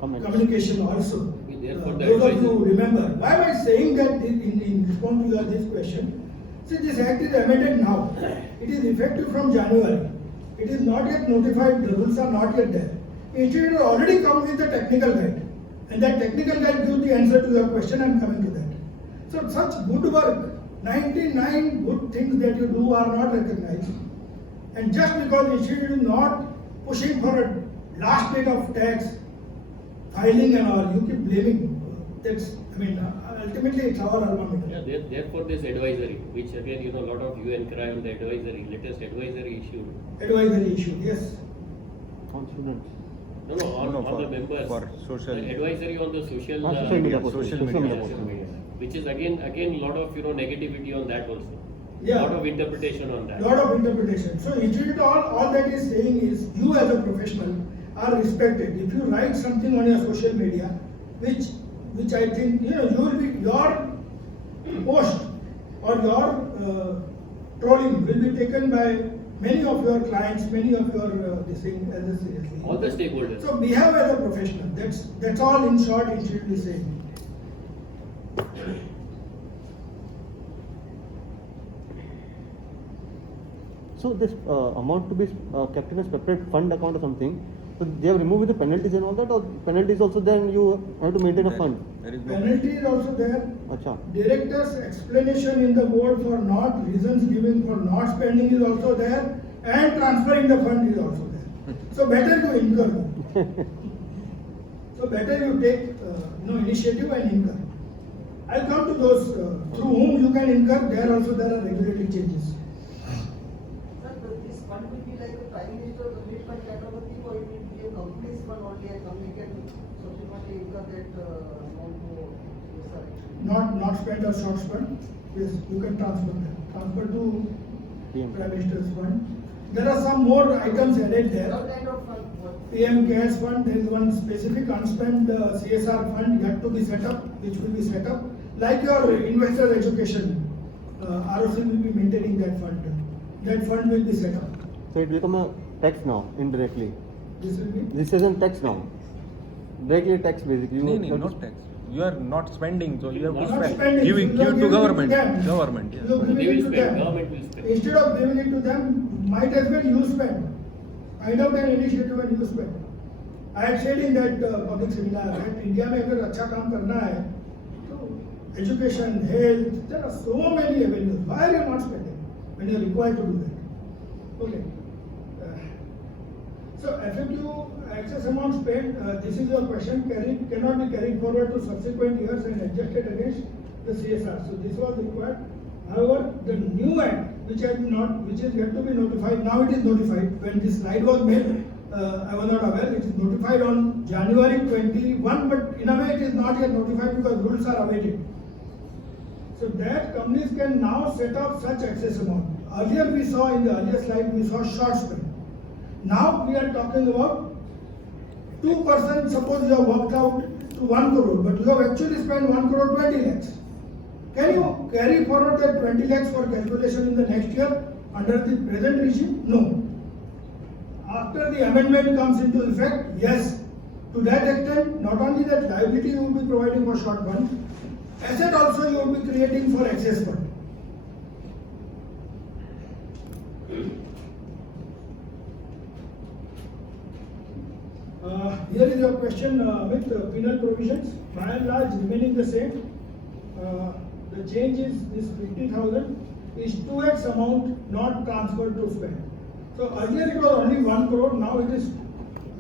communication also. Those of you remember. Why am I saying that in response to this question? See, this act is amended now. It is effective from January. It is not yet notified. The rules are not yet there. Institute already come with the technical guide, and that technical guide gives the answer to your question. I am coming to that. So such good work, 99 good things that you do are not recognized, and just because the institute is not pushing for a last date of tax filing and all, you keep blaming. That's, ultimately it's our alma mater. Yeah, therefore this advisory, which again, a lot of you inquire on the advisory, latest advisory issue. Advisory issue, yes. On students. No, on the members. For social. Advisory on the social, Social media. which is again a lot of negativity on that also. Yeah. Lot of interpretation on that. Lot of interpretation. So institute all that is saying is you as a professional are respected. If you write something on your social media, which I think you will be, your post or your trolling will be taken by many of your clients, many of your this thing as a seriously. All the stakeholders. So behave as a professional. That's all in short institute is saying. So this amount to be kept in a separate fund account or something. So they have removed the penalties and all that, or penalties also then you have to maintain a fund? Penalty is also there. Acha. Director's explanation in the board for not reasons given for not spending is also there, and transferring the fund is also there. So better you incur. So better you take initiative and incur. I'll come to those through whom you can incur. There also there are regulatory changes. Sir, this fund will be like a Prime Minister Relief Fund kind of a thing, or it will be a company's fund only, and company can subsequently incur that amount to CSR actually? Not spent or short spent. Yes, you can transfer that. Transfer to PM. Prime Minister's fund. There are some more items added there. What kind of fund? What? PM CARES fund, there is one specific unspent CSR fund yet to be set up, which will be set up. Like your investor education, ROC will be maintaining that fund. That fund will be set up. So it will become a tax now, indirectly. This will be. This is a tax now. Directly tax basically. You No, have to- not tax. You are not spending, so you have to Not spend. spending, Give you are to giving government. them. Government, yes. You are They giving will it to spend, them. government will spend. Instead of giving it to them, might as well you spend. Find out an initiative and you spend. I had said in that public seminar that India में अगर अच्छा काम करना है तो education, health, there are so many avenues. Why are you not spending when you are required to do that? Okay. So effective excess amount spent, this is your question, cannot be carried forward to subsequent years and adjusted against the CSR. So this was required. However, the new act, which is yet to be notified, now it is notified. When this slide was made, I was not aware. It is notified on January 21, but in a way it is not yet notified because rules are awaited. So that companies can now set up such excess amount. Earlier we saw in the earlier slide, we saw short spend. Now we are talking about 2%, suppose you have worked out to 1 crore, but you have actually spent 1 crore 20 lakhs. Can you carry forward that 20 lakhs for calculation in the next year under the present regime? No. After the amendment comes into effect, yes. To that extent, not only that liability you will be providing for short fund, asset also you will be creating for excess fund. Here is your question with penal provisions, by and large remaining the same. The change is this 50,000 is 2x amount not transferred to spend. So earlier it was only 1 crore, now it is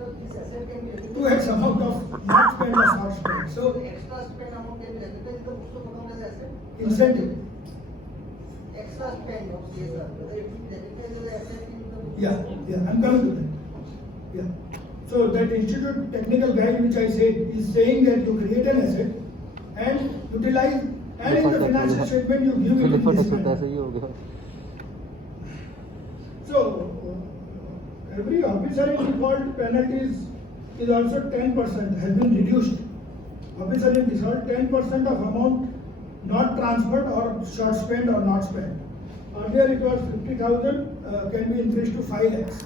So this asset can be. 2x amount of not spend or short spend. So So extra spend amount can be recognized the most of account as asset. incentive, Extra spend of CSR, whether it is recognized as asset in the. yeah, I'm coming to that. Yeah. So that institute technical guide which I said is saying that you create an asset and utilize, and in the financial statement you give it in this manner. ऐसे ही होगा. So, every officer in default penalties is also 10%, has been reduced. Officer in default, 10% of amount not transferred or short spent or not spent. Earlier it was 50,000, can be increased to 5 lakhs.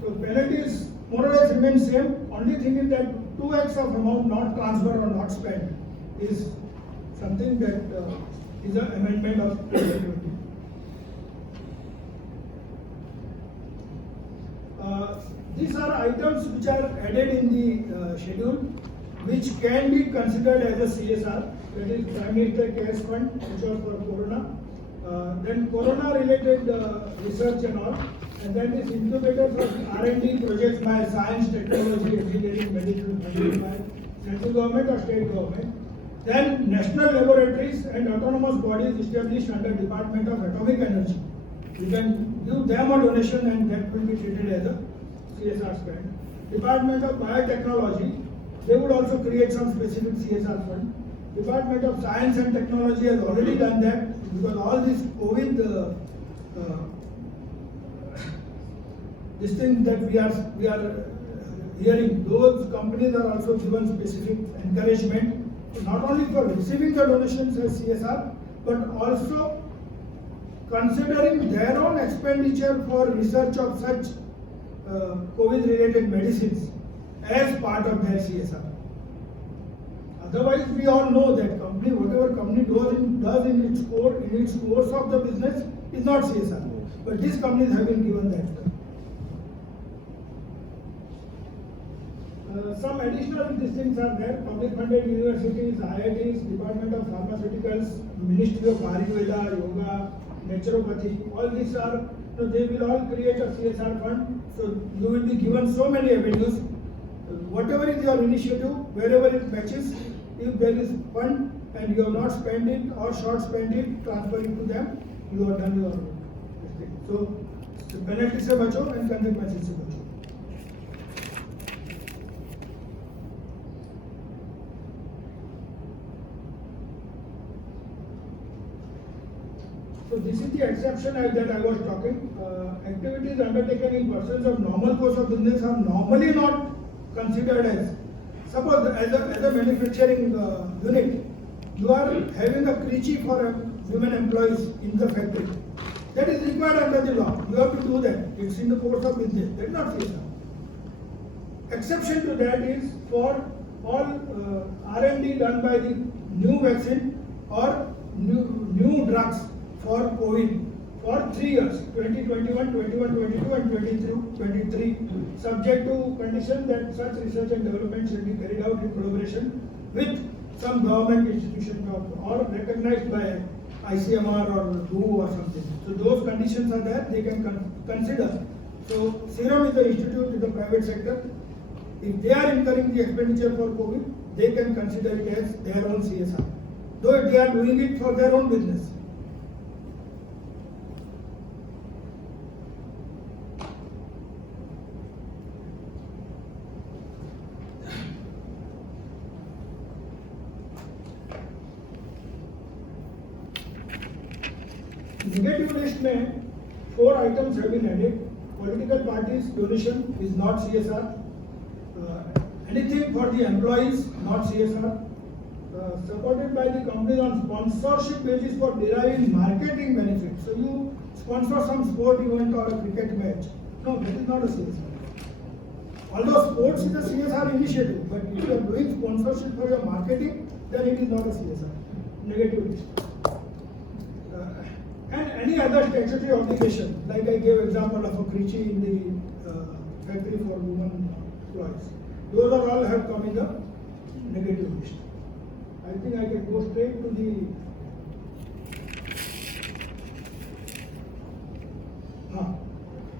So penalties more or less remain same. Only thing is that 2x of amount not transferred or not spent is something that is an amendment of 2020. These are items which are added in the schedule, which can be considered as a CSR, that is Prime Minister CARES Fund, which was for Corona. Then Corona related research and all, and then this incubator for R&D projects by science, technology, engineering, medical, funded by central government or state government. Then national laboratories and autonomous bodies established under Department of Atomic Energy. You can give them a donation and that will be treated as a CSR spend. Department of Biotechnology, they would also create some specific CSR fund. Department of Science and Technology has already done that because all this COVID, this thing that we are hearing, those companies are also given specific encouragement, not only for receiving the donations as CSR, but also considering their own expenditure for research of such COVID-related medicines as part of their CSR. Otherwise, we all know that company, whatever company does in its course of the business is not CSR. But these companies have been given that. Some additional these things are there. Public funded universities, IITs, Department of Pharmaceuticals, Ministry of Ayurveda, Yoga, Naturopathy, all these are, so they will all create a CSR fund. So you will be given so many avenues. Whatever is your initiative, wherever it matches, if there is fund and you have not spent it or short spent it, transfer it to them, you have done your mistake. So penalty से बचो and consequences से बचो. So So this is the exception that I was talking. Activities undertaken in pursuance of normal course of business are normally not considered as. Suppose as a manufacturing unit, you are having a creche for women employees in the factory. That is required under the law. You have to do that. It's in the course of business. That is not CSR. Exception to that is for all R&D done by the new vaccine or new drugs for COVID for 3 years, 2021, 21, 22 and 23, subject to condition that such research and development should be carried out in collaboration with some government institution or recognized by ICMR or WHO or something. So those conditions are there, they can consider. So Serum is the institute in the private sector. If they are incurring the expenditure for COVID, they can consider it as their own CSR. Though they are doing it for their own business. Negative list में 4 items have been added. Political parties donation is not CSR. Anything for the employees, not CSR. Supported by the companies on sponsorship basis for deriving marketing benefits. So you sponsor some sport event or a cricket match. No, that is not a CSR. Although sports is a CSR initiative, but if you are doing sponsorship for your marketing, then it is not a CSR. Negative list. And any other statutory obligation, like I gave example of a creche in the factory for women employees. Those are all have come in the negative list. I think I can go straight to the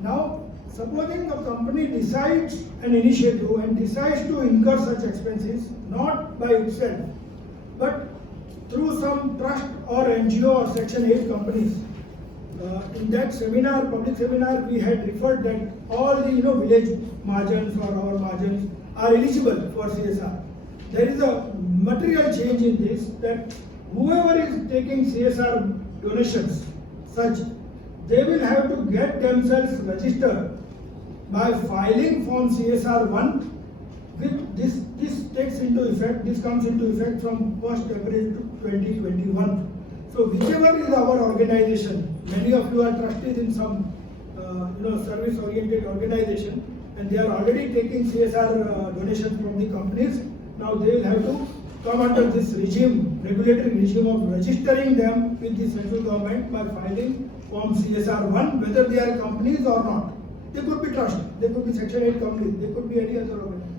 now, supposing a company decides an initiative and decides to incur such expenses, not by itself, but through some trust or NGO or Section 8 companies. In that seminar, public seminar, we had referred that all the village margins or our margins are eligible for CSR. There is a material change in this, that whoever is taking CSR donations, such, they will have to get themselves registered by filing form CSR 1. With this takes into effect, this comes into effect from 1st April 2021. So whichever is our organization, many of you are trustees in some service oriented organization, and they are already taking CSR donations from the companies. Now they will have to come under this regime, regulatory regime of registering them with the central government by filing form CSR 1, whether they are companies or not. They could be trust, they could be Section 8 companies, they could be any other organization.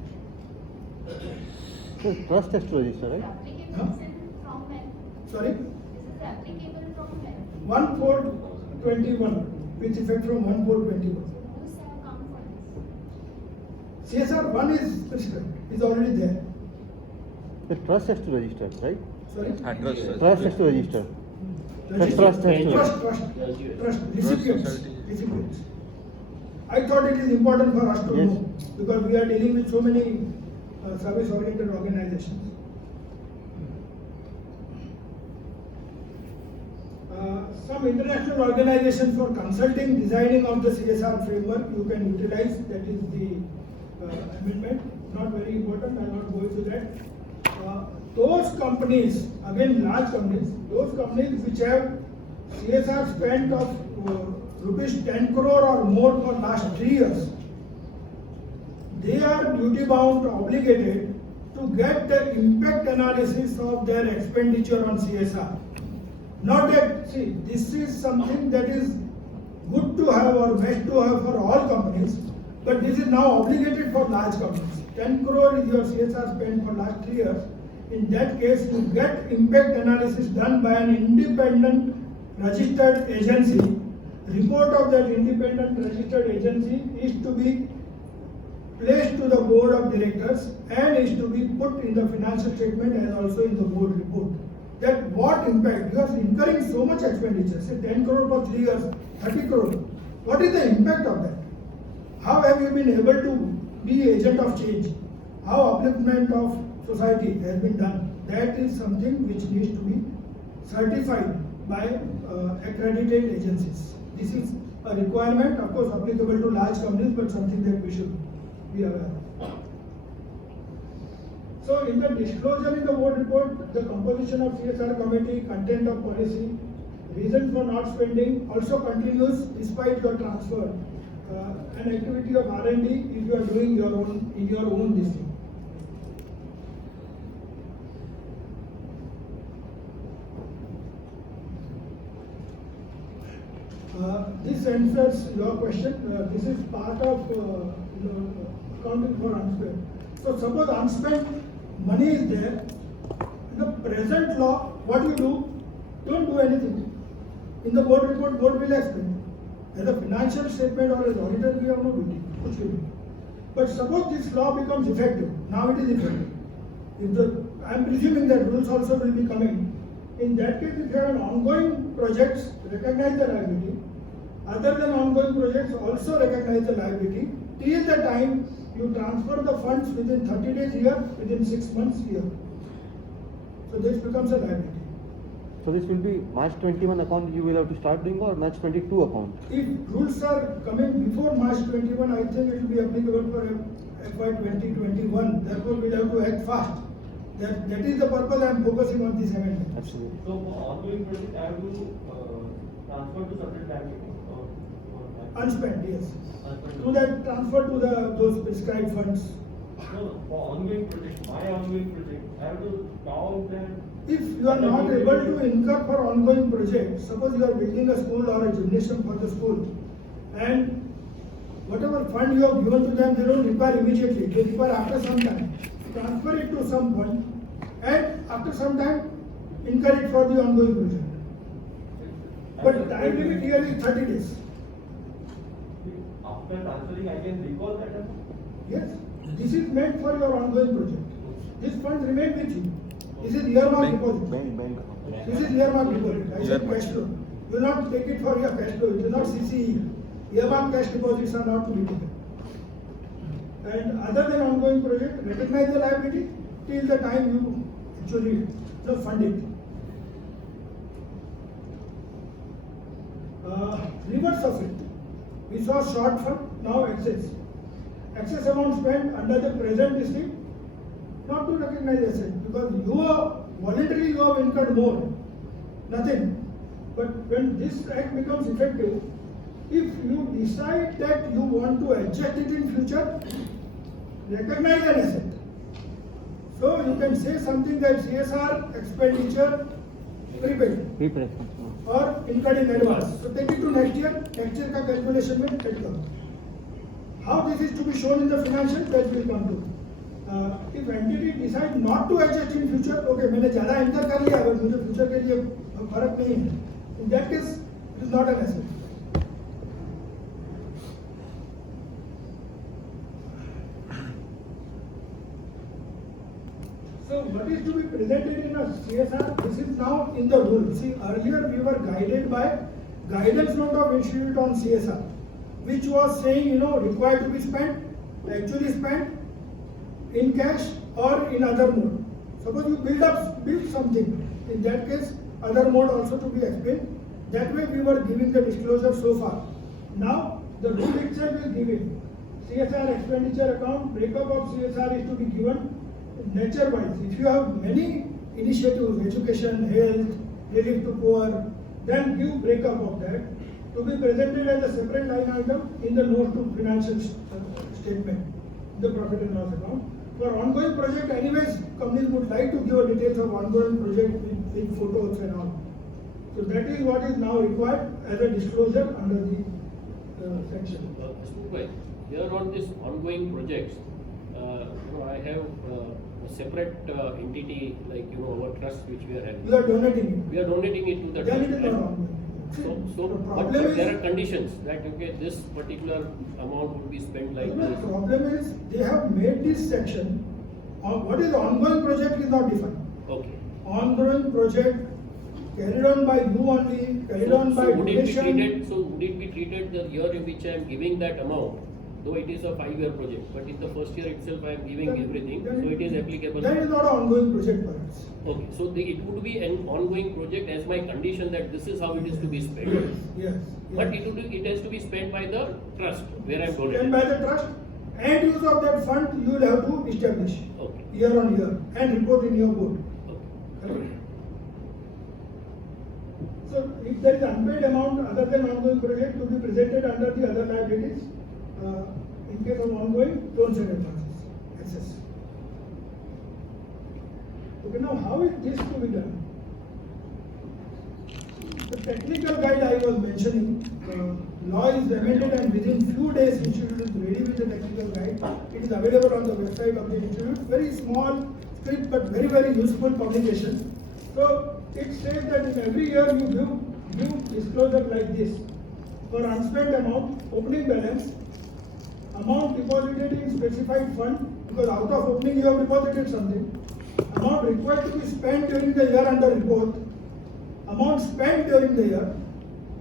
So trust has to register, right? Huh? From when? Sorry? This is applicable from when? 1/4/21, with effect from 1/4/21. Who's have come for this? CSR 1 is prescribed, is already there. The trust has to register, right? Sorry? Trust has to register. The trust has to Trust, recipients. I thought it is important for us to Yes. know, because we are dealing with so many service-oriented organizations. Some international organizations for consulting, designing of the CSR framework, you can utilize, that is the amendment, not very important, I will not go into that. Those companies, again large companies, those companies which have CSR spent of rupees 10 crore or more for last 3 years, they are duty bound, obligated to get the impact analysis of their expenditure on CSR. Not that, see, this is something that is good to have or best to have for all companies, but this is now obligated for large companies. 10 crore is your CSR spend for last 3 years. In that case, you get impact analysis done by an independent registered agency. Report of that independent registered agency is to be placed to the board of directors and is to be put in the financial statement and also in the board report. That what impact, you are incurring so much expenditure, say 10 crore for 3 years, 30 crore. What is the impact of that? How have you been able to be agent of change? How upliftment of society has been done? That is something which needs to be certified by accredited agencies. This is a requirement, of course, applicable to large companies, but something that we should be aware of. So in the disclosure in the board report, the composition of CSR committee, content of policy, reason for not spending also continues despite your transfer. An activity of R&D if you are doing your own in your own district. This answers your question. This is part of accounting for unspent. So suppose unspent money is there. In the present law, what you do? Don't do anything. In the board report, board will explain. As a financial statement or as auditor, we have no duty. Kuch bhi nahi. But suppose this law becomes effective. Now it is effective. I am presuming that rules also will be coming. In that case, if you have an ongoing projects, recognize the liability. Other than ongoing projects, also recognize the liability till the time you transfer the funds within 30 days here, within 6 months here. So this becomes a liability. So this will be March 21 account you will have to start doing or March 22 account? If rules are coming before March 21, I think it will be applicable for FY 2021. Therefore, we will have to act fast. That is the purpose I am focusing on this amendment. Absolutely. So for ongoing project, I have to transfer to separate bank account or Unspent, yes. Unspent. To that transfer to those prescribed funds. No, for ongoing project, my ongoing project, I have to count and. If you are not able to incur for ongoing projects, suppose you are building a school or a gymnasium for the school, and whatever fund you have given to them, they don't require immediately, they require after some time. Transfer it to some fund, and after some time, incur it for the ongoing project. But time limit here is 30 days. After transferring, I can recall that amount? Yes, this is meant for your ongoing project. This fund remain with you. This is earmark deposit. This is earmark deposit. I said cash flow. You will not take it for your cash flow. It is not CCE. Earmark cash deposits are not to be taken. And other than ongoing project, recognize the liability till the time you actually fund it. Reverse of it. We saw short fund, now excess. Excess amount spent under the present district, not to recognize asset, because you are voluntarily you have incurred more, nothing. But when this act becomes effective, if you decide that you want to adjust it in future, recognize an asset. So you can say something that CSR expenditure prepaid or incurred in advance. So take it to next year का calculation में take it. How this is to be shown in the financial, that will come to. If entity decide not to adjust in future, okay, मैंने ज़्यादा enter कर लिया, अगर मुझे future के लिए फर्क नहीं है. In that case, it is not an asset. So what is to be presented in a CSR? This is now in the rule. See, earlier we were guided by guidance note of institute on CSR, which was saying, required to be spent, actually spent in cash or in other mode. Suppose you build something. In that case, other mode also to be explained. That way we were giving the disclosure so far. Now the rule itself is giving CSR expenditure account, breakup of CSR is to be given nature wise. If you have many initiatives, education, health, relief to poor, then give breakup of that to be presented as a separate line item in the note to financial statement, the profit and loss account. For ongoing project, anyways, companies would like to give details of ongoing project with photos and all. So that is what is now required as a disclosure under the section. Here on this ongoing projects, I have a separate entity like our trust which we are having. You are donating it. We are donating it to the Then it trust. is not ongoing. So The but problem is, there are conditions that this particular amount would be spent like the this. problem is they have made this section. What is ongoing project is not defined. Okay. Ongoing project carried on by you only, carried on by So would it be donation. treated? So would it be treated the year in which I am giving that amount? though it is a 5-year project, but in the first year itself I am giving everything, so it is applicable. That is not an ongoing project for us. Okay, so it would be an ongoing project as my condition that this is how it is to be spent. Yes. But it has to be spent by the trust where I am And donating. by the trust, and use of that fund you will have to establish Okay. year on year and report in your board. Okay. So if there is unpaid amount other than ongoing project to be presented under the other liabilities, in case of ongoing, loans and advances, excess. Okay, now how is this to be done? The technical guide I was mentioning, law is amended and within few days institute is ready with the technical guide. It is available on the website of the institute. Very small script but very, very useful publication. So it says that in every year you give disclosure like this. For unspent amount, opening balance, amount deposited in specified fund, because out of opening you have deposited something. Amount required to be spent during the year under report, amount spent during the year,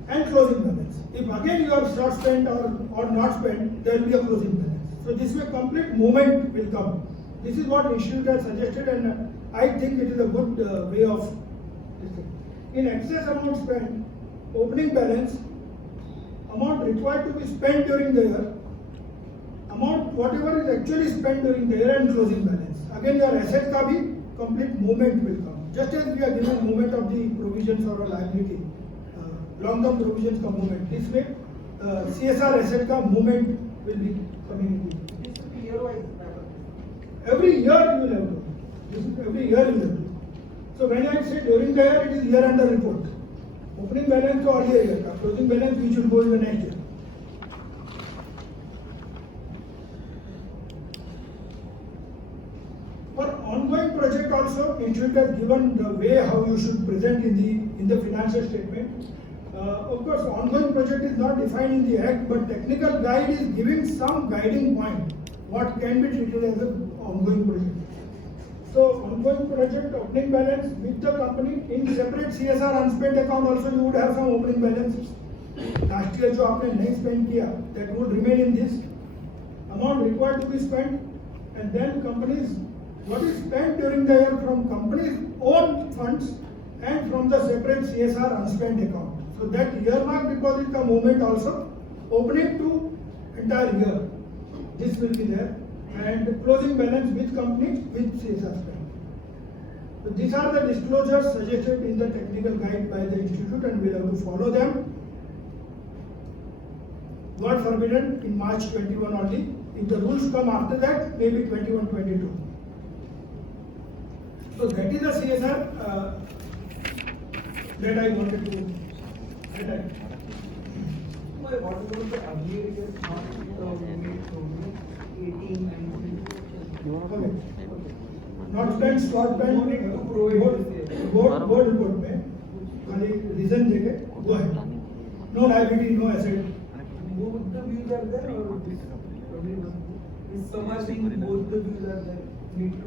and closing balance. If again you are short spent or not spent, there will be a closing balance. So this way complete movement will come. This is what institute has suggested, and I think it is a good way of this thing. In excess amount spent, opening balance, amount required to be spent during the year, amount whatever is actually spent during the year, and closing balance. Again your asset ka bhi complete movement will come. Just as we are giving movement of the provisions or a liability, long-term provisions ka movement. This way, CSR asset ka movement will be coming into it. This will be year-wise. Every year you will have to. This is every year you will have to. So when I say during the year, it is year under report. Opening balance to earlier year, closing balance which will go in the next year. For ongoing project also, institute has given the way how you should present in the financial statement. Of course, ongoing project is not defined in the act, but technical guide is giving some guiding point what can be treated as an ongoing project. So ongoing project opening balance with the company in separate CSR unspent account also you would have some opening balance. Last year जो आपने नहीं spend किया, that would remain in this. Amount required to be spent, and then companies what is spent during the year from company's own funds and from the separate CSR unspent account. So that earmark deposit ka movement also opening to entire year. This will be there, and closing balance with company with CSR spend. So these are the disclosures suggested in the technical guide by the institute, and we will have to follow them. God forbidden in March 21 only. If the rules come after that, maybe 21, 22. So that is the CSR that I wanted to highlight. What about the earlier years, not 2018, 19? Not spent, slot spent, board report में खाली reason देके वो है. No liability, no asset. Both the views are there, or is summarizing both the views are there?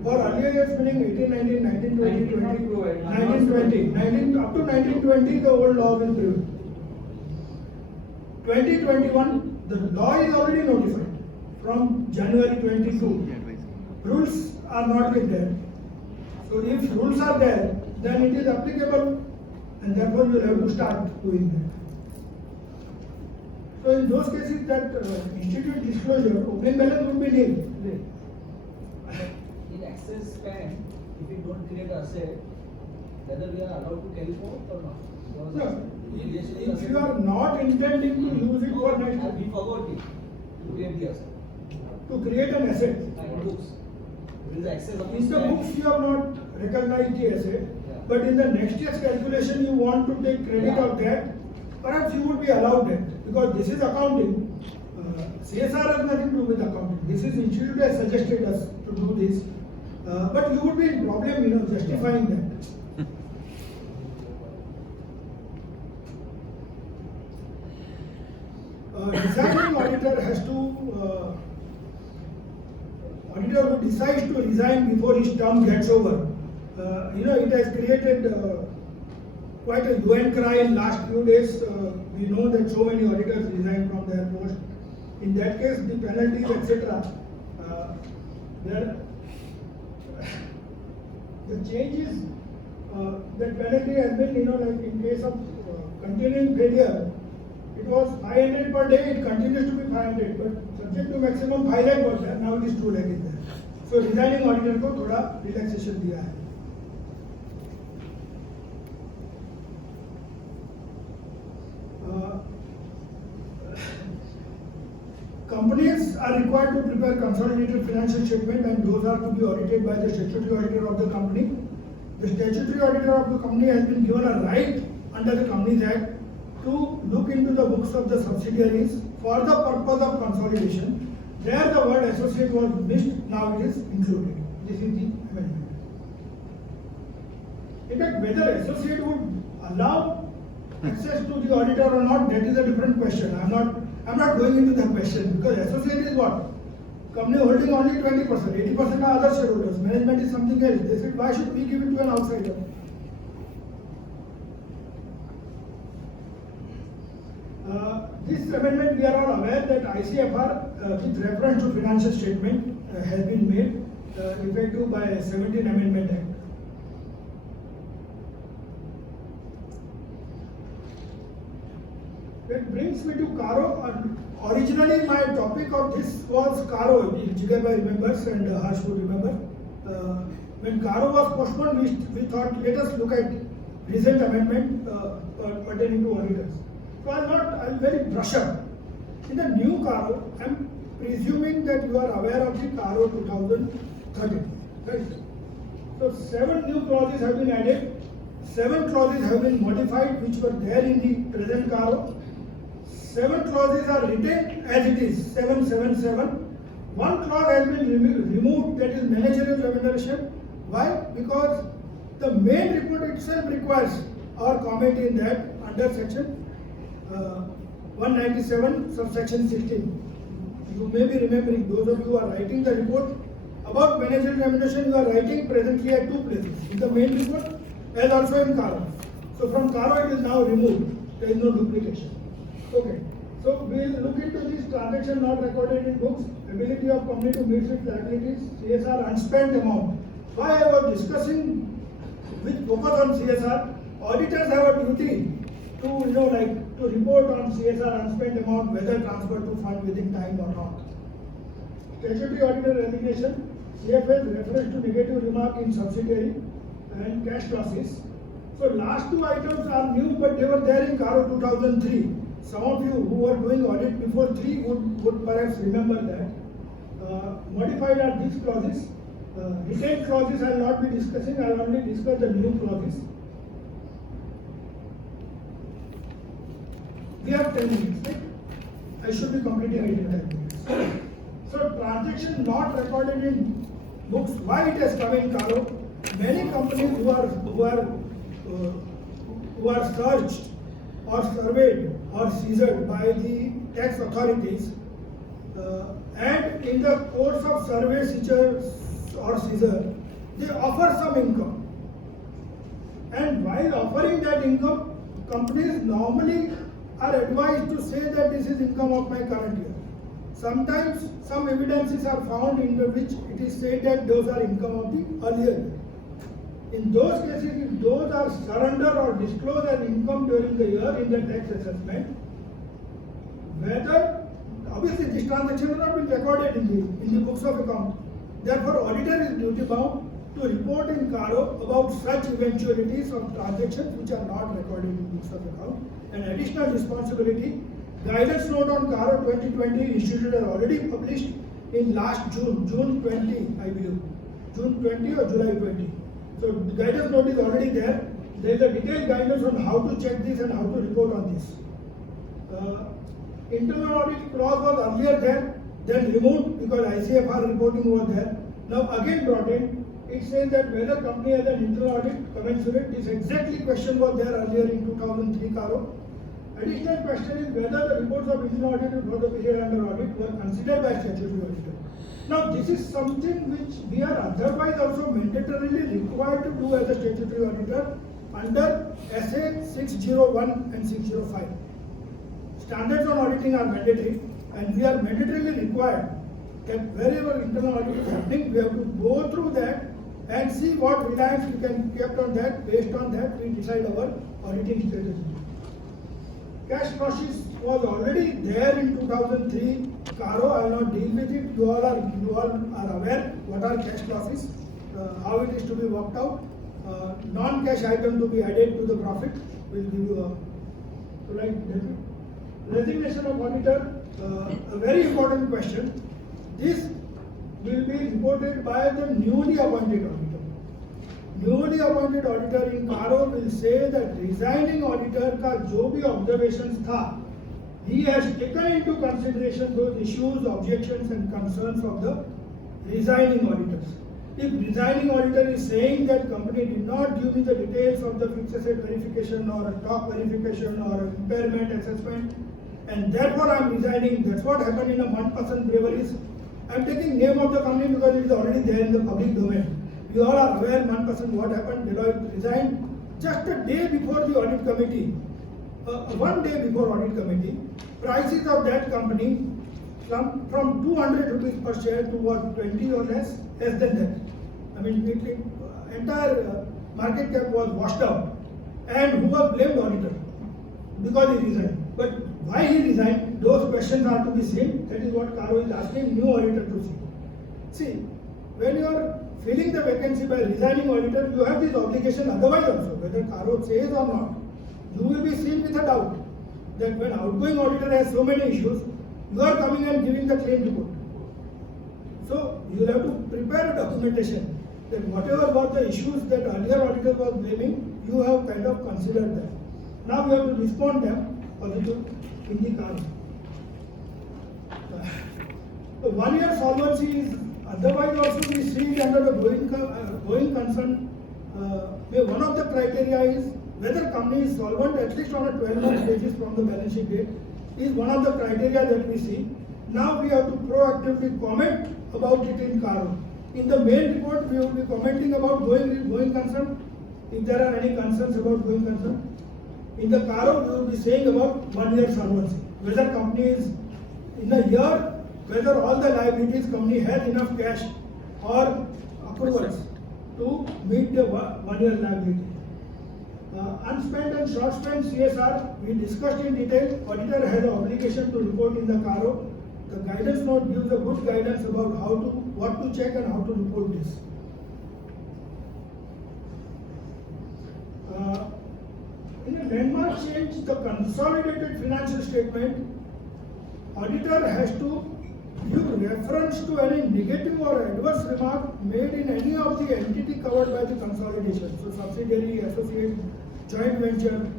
For earlier years meaning 18, 19, 19, 20, 20, 19, 20, 19 up to 1920 the old law will prevail. 2021 the law is already notified from January 22. Rules are not yet there. So if rules are there, then it is applicable, and therefore you will have to start doing that. So in those cases that institute disclosure, opening balance would be nil. In excess spend, if we don't create asset, whether we are allowed to carry forward or not? No, if you are not intending to use it for next, We forgot it, to create the asset. to create an asset, In books, there is excess of in the books you have not recognized the asset, but in the next year's calculation you want to take credit of that, perhaps you would be allowed that, because this is accounting. CSR has nothing to do with accounting. This is institute has suggested us to do this, but you would be in problem, justifying that. Designing auditor has to, auditor who decides to resign before his term gets over. It has created quite a hue and cry in last few days. We know that so many auditors resign from their post. In that case, the penalties, etc. There, the change is that penalty has been, like in case of continuing failure, it was 500 per day. It continues to be 500, but subject to maximum 5 lakh was there. Now it is 2 lakh is there. So resigning auditor को थोड़ा relaxation दिया है. Companies are required to prepare consolidated financial statement, and those are to be audited by the statutory auditor of the company. The statutory auditor of the company has been given a right under the Companies Act to look into the books of the subsidiaries for the purpose of consolidation. There the word associate was missed, now it is included. This is the amendment. In fact, whether associate would allow access to the auditor or not, that is a different question. I'm not going into that question, because associate is what? Company holding only 20%, 80% are other shareholders. Management is something else. They said, why should we give it to an outsider? This amendment, we are all aware that ICFR, with reference to financial statement, has been made effective by 17 Amendment Act. That brings me to Caro. Originally, my topic of this was Caro. Jigarbai remembers and Harsh would remember. When Caro was postponed, we thought, let us look at recent amendment pertaining to auditors. So I'll very brush up. In the new Caro, I'm presuming that you are aware of the Caro 2013. Right? So 7 new clauses have been added. 7 clauses have been modified, which were there in the present Caro. 7 clauses are retained as it is, 777. 1 clause has been removed, that is managerial remuneration. Why? Because the main report itself requires our comment in that under section 197, subsection 16. You may be remembering, those of you who are writing the report about managerial remuneration, you are writing presently at 2 places, in the main report as also in Caro. So from Caro it is now removed, there is no duplication. Okay, so we will look into this transaction not recorded in books, ability of company to meet its liabilities, CSR unspent amount. Why I was discussing with focus on CSR, auditors have a duty to to report on CSR unspent amount, whether transferred to fund within time or not. Statutory auditor resignation, CFS reference to negative remark in subsidiary and cash losses. So last 2 items are new, but they were there in Caro 2003. Some of you who were doing audit before 3 would perhaps remember that. Modified are these clauses. Retained clauses I will not be discussing, I will only discuss the new clauses. We have 10 minutes, right? I should be completing it in 10 minutes. So transaction not recorded in books, why it has come in Caro? Many companies who are searched or surveyed or seized by the tax authorities, and in the course of survey, seizure or seizure, they offer some income. And while offering that income, companies normally are advised to say that this is income of my current year. Sometimes some evidences are found in which it is said that those are income of the earlier year. In those cases, if those are surrendered or disclosed as income during the year in the tax assessment, whether, obviously this transaction has not been recorded in the books of account. Therefore, auditor is duty bound to report in Caro about such eventualities of transactions which are not recorded in books of account. An additional responsibility, guidance note on Caro 2020 instituted are already published in last June 20, I believe. June 20 or July 20. So the guidance note is already there. There is a detailed guidance on how to check this and how to report on this. Internal audit clause was earlier there, then removed because ICFR reporting was there. Now again brought in. It says that whether company has an internal audit commensurate. This exactly question was there earlier in 2003 Caro. Additional question is whether the reports of internal audit for the period under audit were considered by statutory auditor. Now this is something which we are otherwise also mandatorily required to do as a statutory auditor under SA 601 and 605. Standards on auditing are mandatory. and we are mandatorily required that wherever internal audit is happening, we have to go through that and see what reliance we can keep on that. Based on that, we decide our auditing strategy. Cash process was already there in 2003. Caro, I will not deal with it. You all are aware what are cash losses, how it is to be worked out. Non-cash item to be added to the profit. Will give you a right. Resignation of auditor, a very important question. This will be reported by the newly appointed auditor. Newly appointed auditor in Caro will say that resigning auditor का जो भी observations था, he has taken into consideration those issues, objections and concerns of the resigning auditors. If resigning auditor is saying that company did not give me the details of the fixed asset verification or a stock verification or impairment assessment, and therefore I am resigning, that's what happened in a one-person breweries. I am taking name of the company because it is already there in the public domain. You all are aware, one person what happened, Deloitte resigned just a day before the audit committee. 1 day before audit committee, prices of that company from 200 rupees per share to what, 20 or less than that. I mean, entire market cap was washed out. And who was blamed? Auditor, because he resigned. But why he resigned, those questions are to be seen. That is what Caro is asking new auditor to see. See, when you are filling the vacancy by resigning auditor, you have this obligation otherwise also, whether Caro says or not. You will be seen with a doubt that when outgoing auditor has so many issues, you are coming and giving the claim report. So you will have to prepare a documentation that whatever were the issues that earlier auditor was blaming, you have kind of considered that. Now you have to respond them positive in the Caro. The 1 year solvency is otherwise also we see it under the going concern. One of the criteria is whether company is solvent at least on a 12-month basis from the balance sheet date is one of the criteria that we see. Now we have to proactively comment about it in Caro. In the main report, we will be commenting about going concern. If there are any concerns about going concern, in the Caro, we will be saying about 1 year solvency. Whether company is in a year, whether all the liabilities company has enough cash or approvals to meet the 1 year liability. Unspent and short spent CSR, we discussed in detail. Auditor has an obligation to report in the Caro. The guidance note gives a good guidance about what to check and how to report this. In a landmark change, the consolidated financial statement, auditor has to give reference to any negative or adverse remark made in any of the entity covered by the consolidation. So subsidiary, associate, joint venture,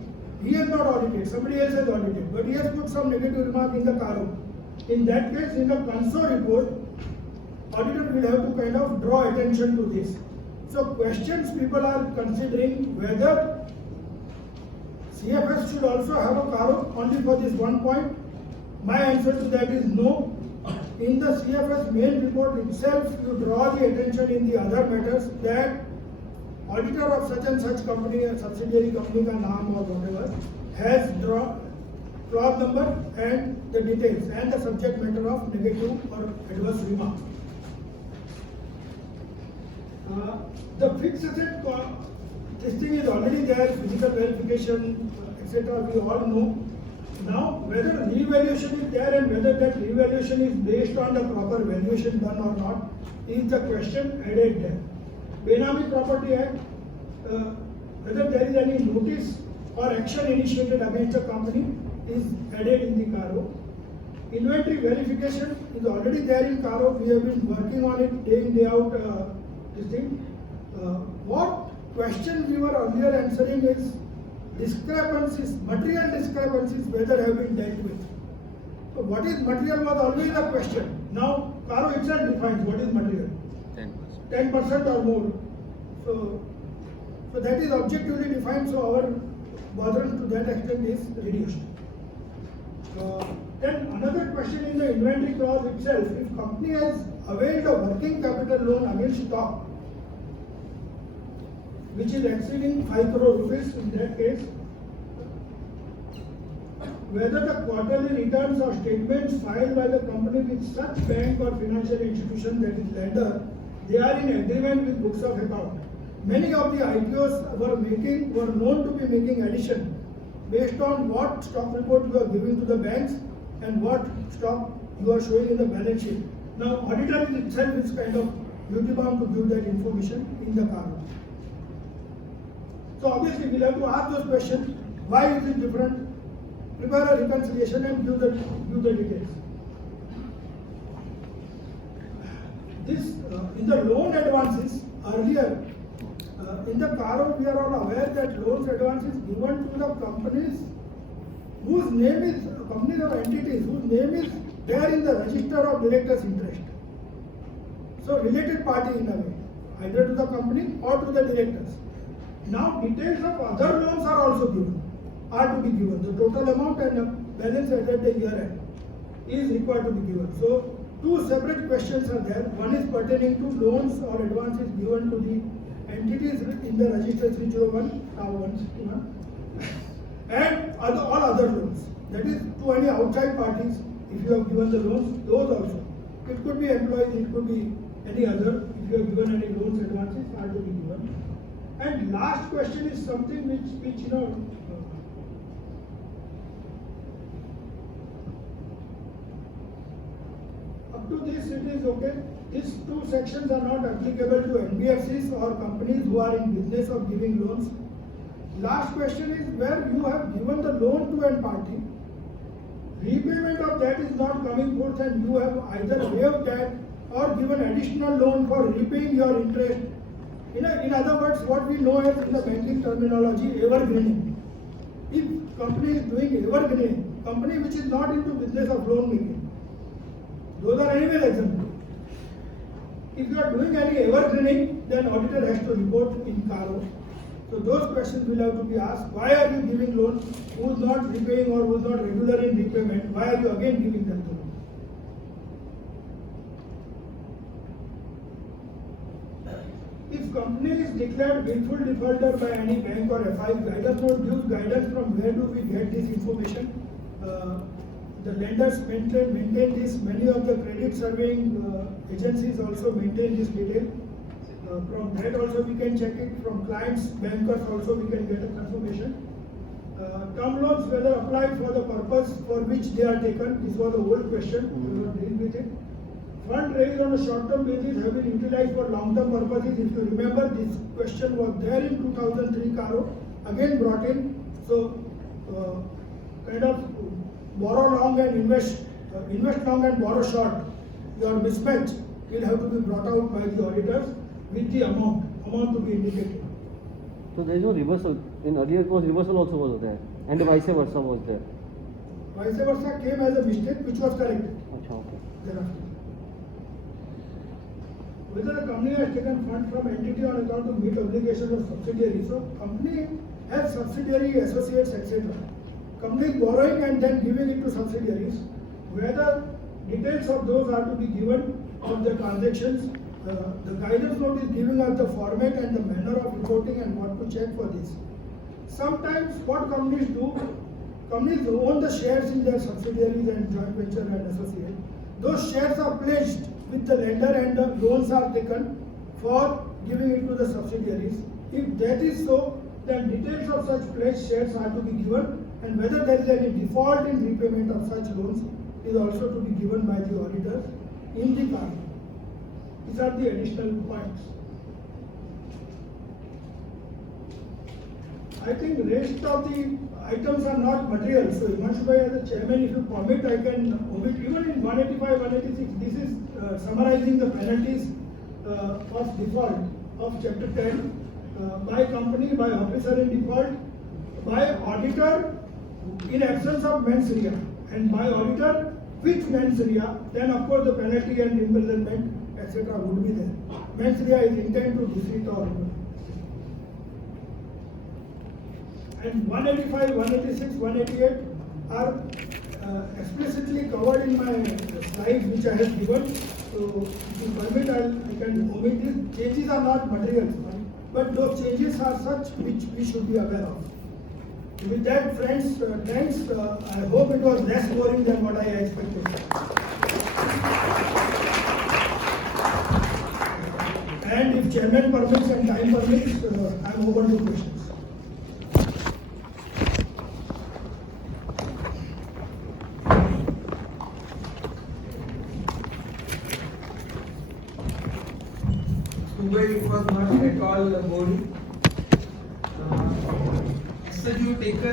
he has not audited, somebody else has audited, but he has put some negative remark in the Caro. In that case, in the console report, auditor will have to kind of draw attention to this. So questions people are considering whether CFS should also have a Caro only for this one point. My answer to that is no. In the CFS main report itself, you draw the attention in the other matters that auditor of such and such company, a subsidiary company ka naam or whatever, has drawn clause number and the details and the subject matter of negative or adverse remark. The fixed asset, this thing is already there, physical verification, etc. We all know. Now, whether revaluation is there and whether that revaluation is based on the proper valuation done or not is the question added there. Benami Property Act, whether there is any notice or action initiated against the company is added in the Caro. Inventory verification is already there in Caro. We have been working on it day in, day out. This thing. What question we were earlier answering is discrepancies, material discrepancies, whether have been dealt with. So what is material was always a question. Now Caro itself defines what is material. 10% or more. So that is objectively defined. So our botherance to that extent is reduced. Then another question in the inventory clause itself, if company has availed a working capital loan against stock, which is exceeding 5 crore rupees, in that case, whether the quarterly returns or statements filed by the company with such bank or financial institution that is lender, they are in agreement with books of account. Many of the IPOs were known to be making addition based on what stock report you are giving to the banks and what stock you are showing in the balance sheet. Now, auditor itself is kind of duty bound to give that information in the CARO. So obviously we'll have to ask those questions. Why is it different? Prepare a reconciliation and give the details. This in the loan advances earlier in the CARO we are all aware that loans advances given to the companies whose name is companies or entities whose name is there in the register of directors' interest. So related party in a way, either to the company or to the directors. Now details of other loans are also given, are to be given. The total amount and balance at the year end is required to be given. So two separate questions are there. One is pertaining to loans or advances given to the entities in the register 301, now 161, and all other loans. That is to any outside parties. If you have given the loans, those also. It could be employees, it could be any other. If you have given any loans, advances are to be given. And last question is something which you know. Up to this it is okay. These two sections are not applicable to NBFCs or companies who are in business of giving loans. Last question is where you have given the loan to an party, repayment of that is not coming forth and you have either waived that or given additional loan for repaying your interest. In other words, what we know is in the banking terminology, evergreening. If company is doing evergreening, company which is not into business of loan making, those are anyway exempt. If you are doing any evergreening, then auditor has to report in CARO. So those questions will have to be asked. Why are you giving loan? Who is not repaying or who is not regular in repayment? Why are you again giving them the loan? If company is declared willful defaulter by any bank or FI, guidance note gives guidance from where do we get this information. The lenders maintain this. Many of the credit surveying agencies also maintain this detail. From that also we can check it. From clients, bankers also we can get a confirmation. Term loans whether applied for the purpose for which they are taken. This was the old question. We will deal with it. Fund raised on a short-term basis have been utilized for long-term purposes. If you remember, this question was there in 2003 CARO, again brought in. So, kind of borrow long and invest long and borrow short. Your mismatch will have to be brought out by the auditors with the amount to be indicated. So there is no reversal. In earlier it was reversal also was there, and vice versa was there. Vice versa came as a mistake which was corrected. Achha, okay. Thereafter. Whether a company has taken fund from entity on account to meet obligations of subsidiary. So company has subsidiary, associates, etc. Company is borrowing and then giving it to subsidiaries. Whether details of those are to be given of the transactions. The guidance note is giving us the format and the manner of reporting and what to check for this. Sometimes what companies do, companies own the shares in their subsidiaries and joint venture and associate. Those shares are pledged with the lender and the loans are taken for giving it to the subsidiaries. If that is so, then details of such pledged shares are to be given, and whether there is any default in repayment of such loans is also to be given by the auditors in the CARO. These are the additional points. I think the rest of the items are not material. So Himanshu Bhai, as a chairman, if you permit, I can omit. Even in 185, 186, this is summarizing the penalties of default of chapter 10 by company, by officer in default, by auditor in absence of mens rea, and by auditor with mens rea. Then of course the penalty and imprisonment etc. would be there. Mens rea is intent to deceit or. And 185, 186, 188 are explicitly covered in my slides which I have given. So if you permit, I can omit this. Changes are not material, but those changes are such which we should be aware of. With that, friends, thanks. I hope it was less boring than what I expected. And if chairman permits and time permits, I'm open to questions. Dubai, it was not at all boring. So you take a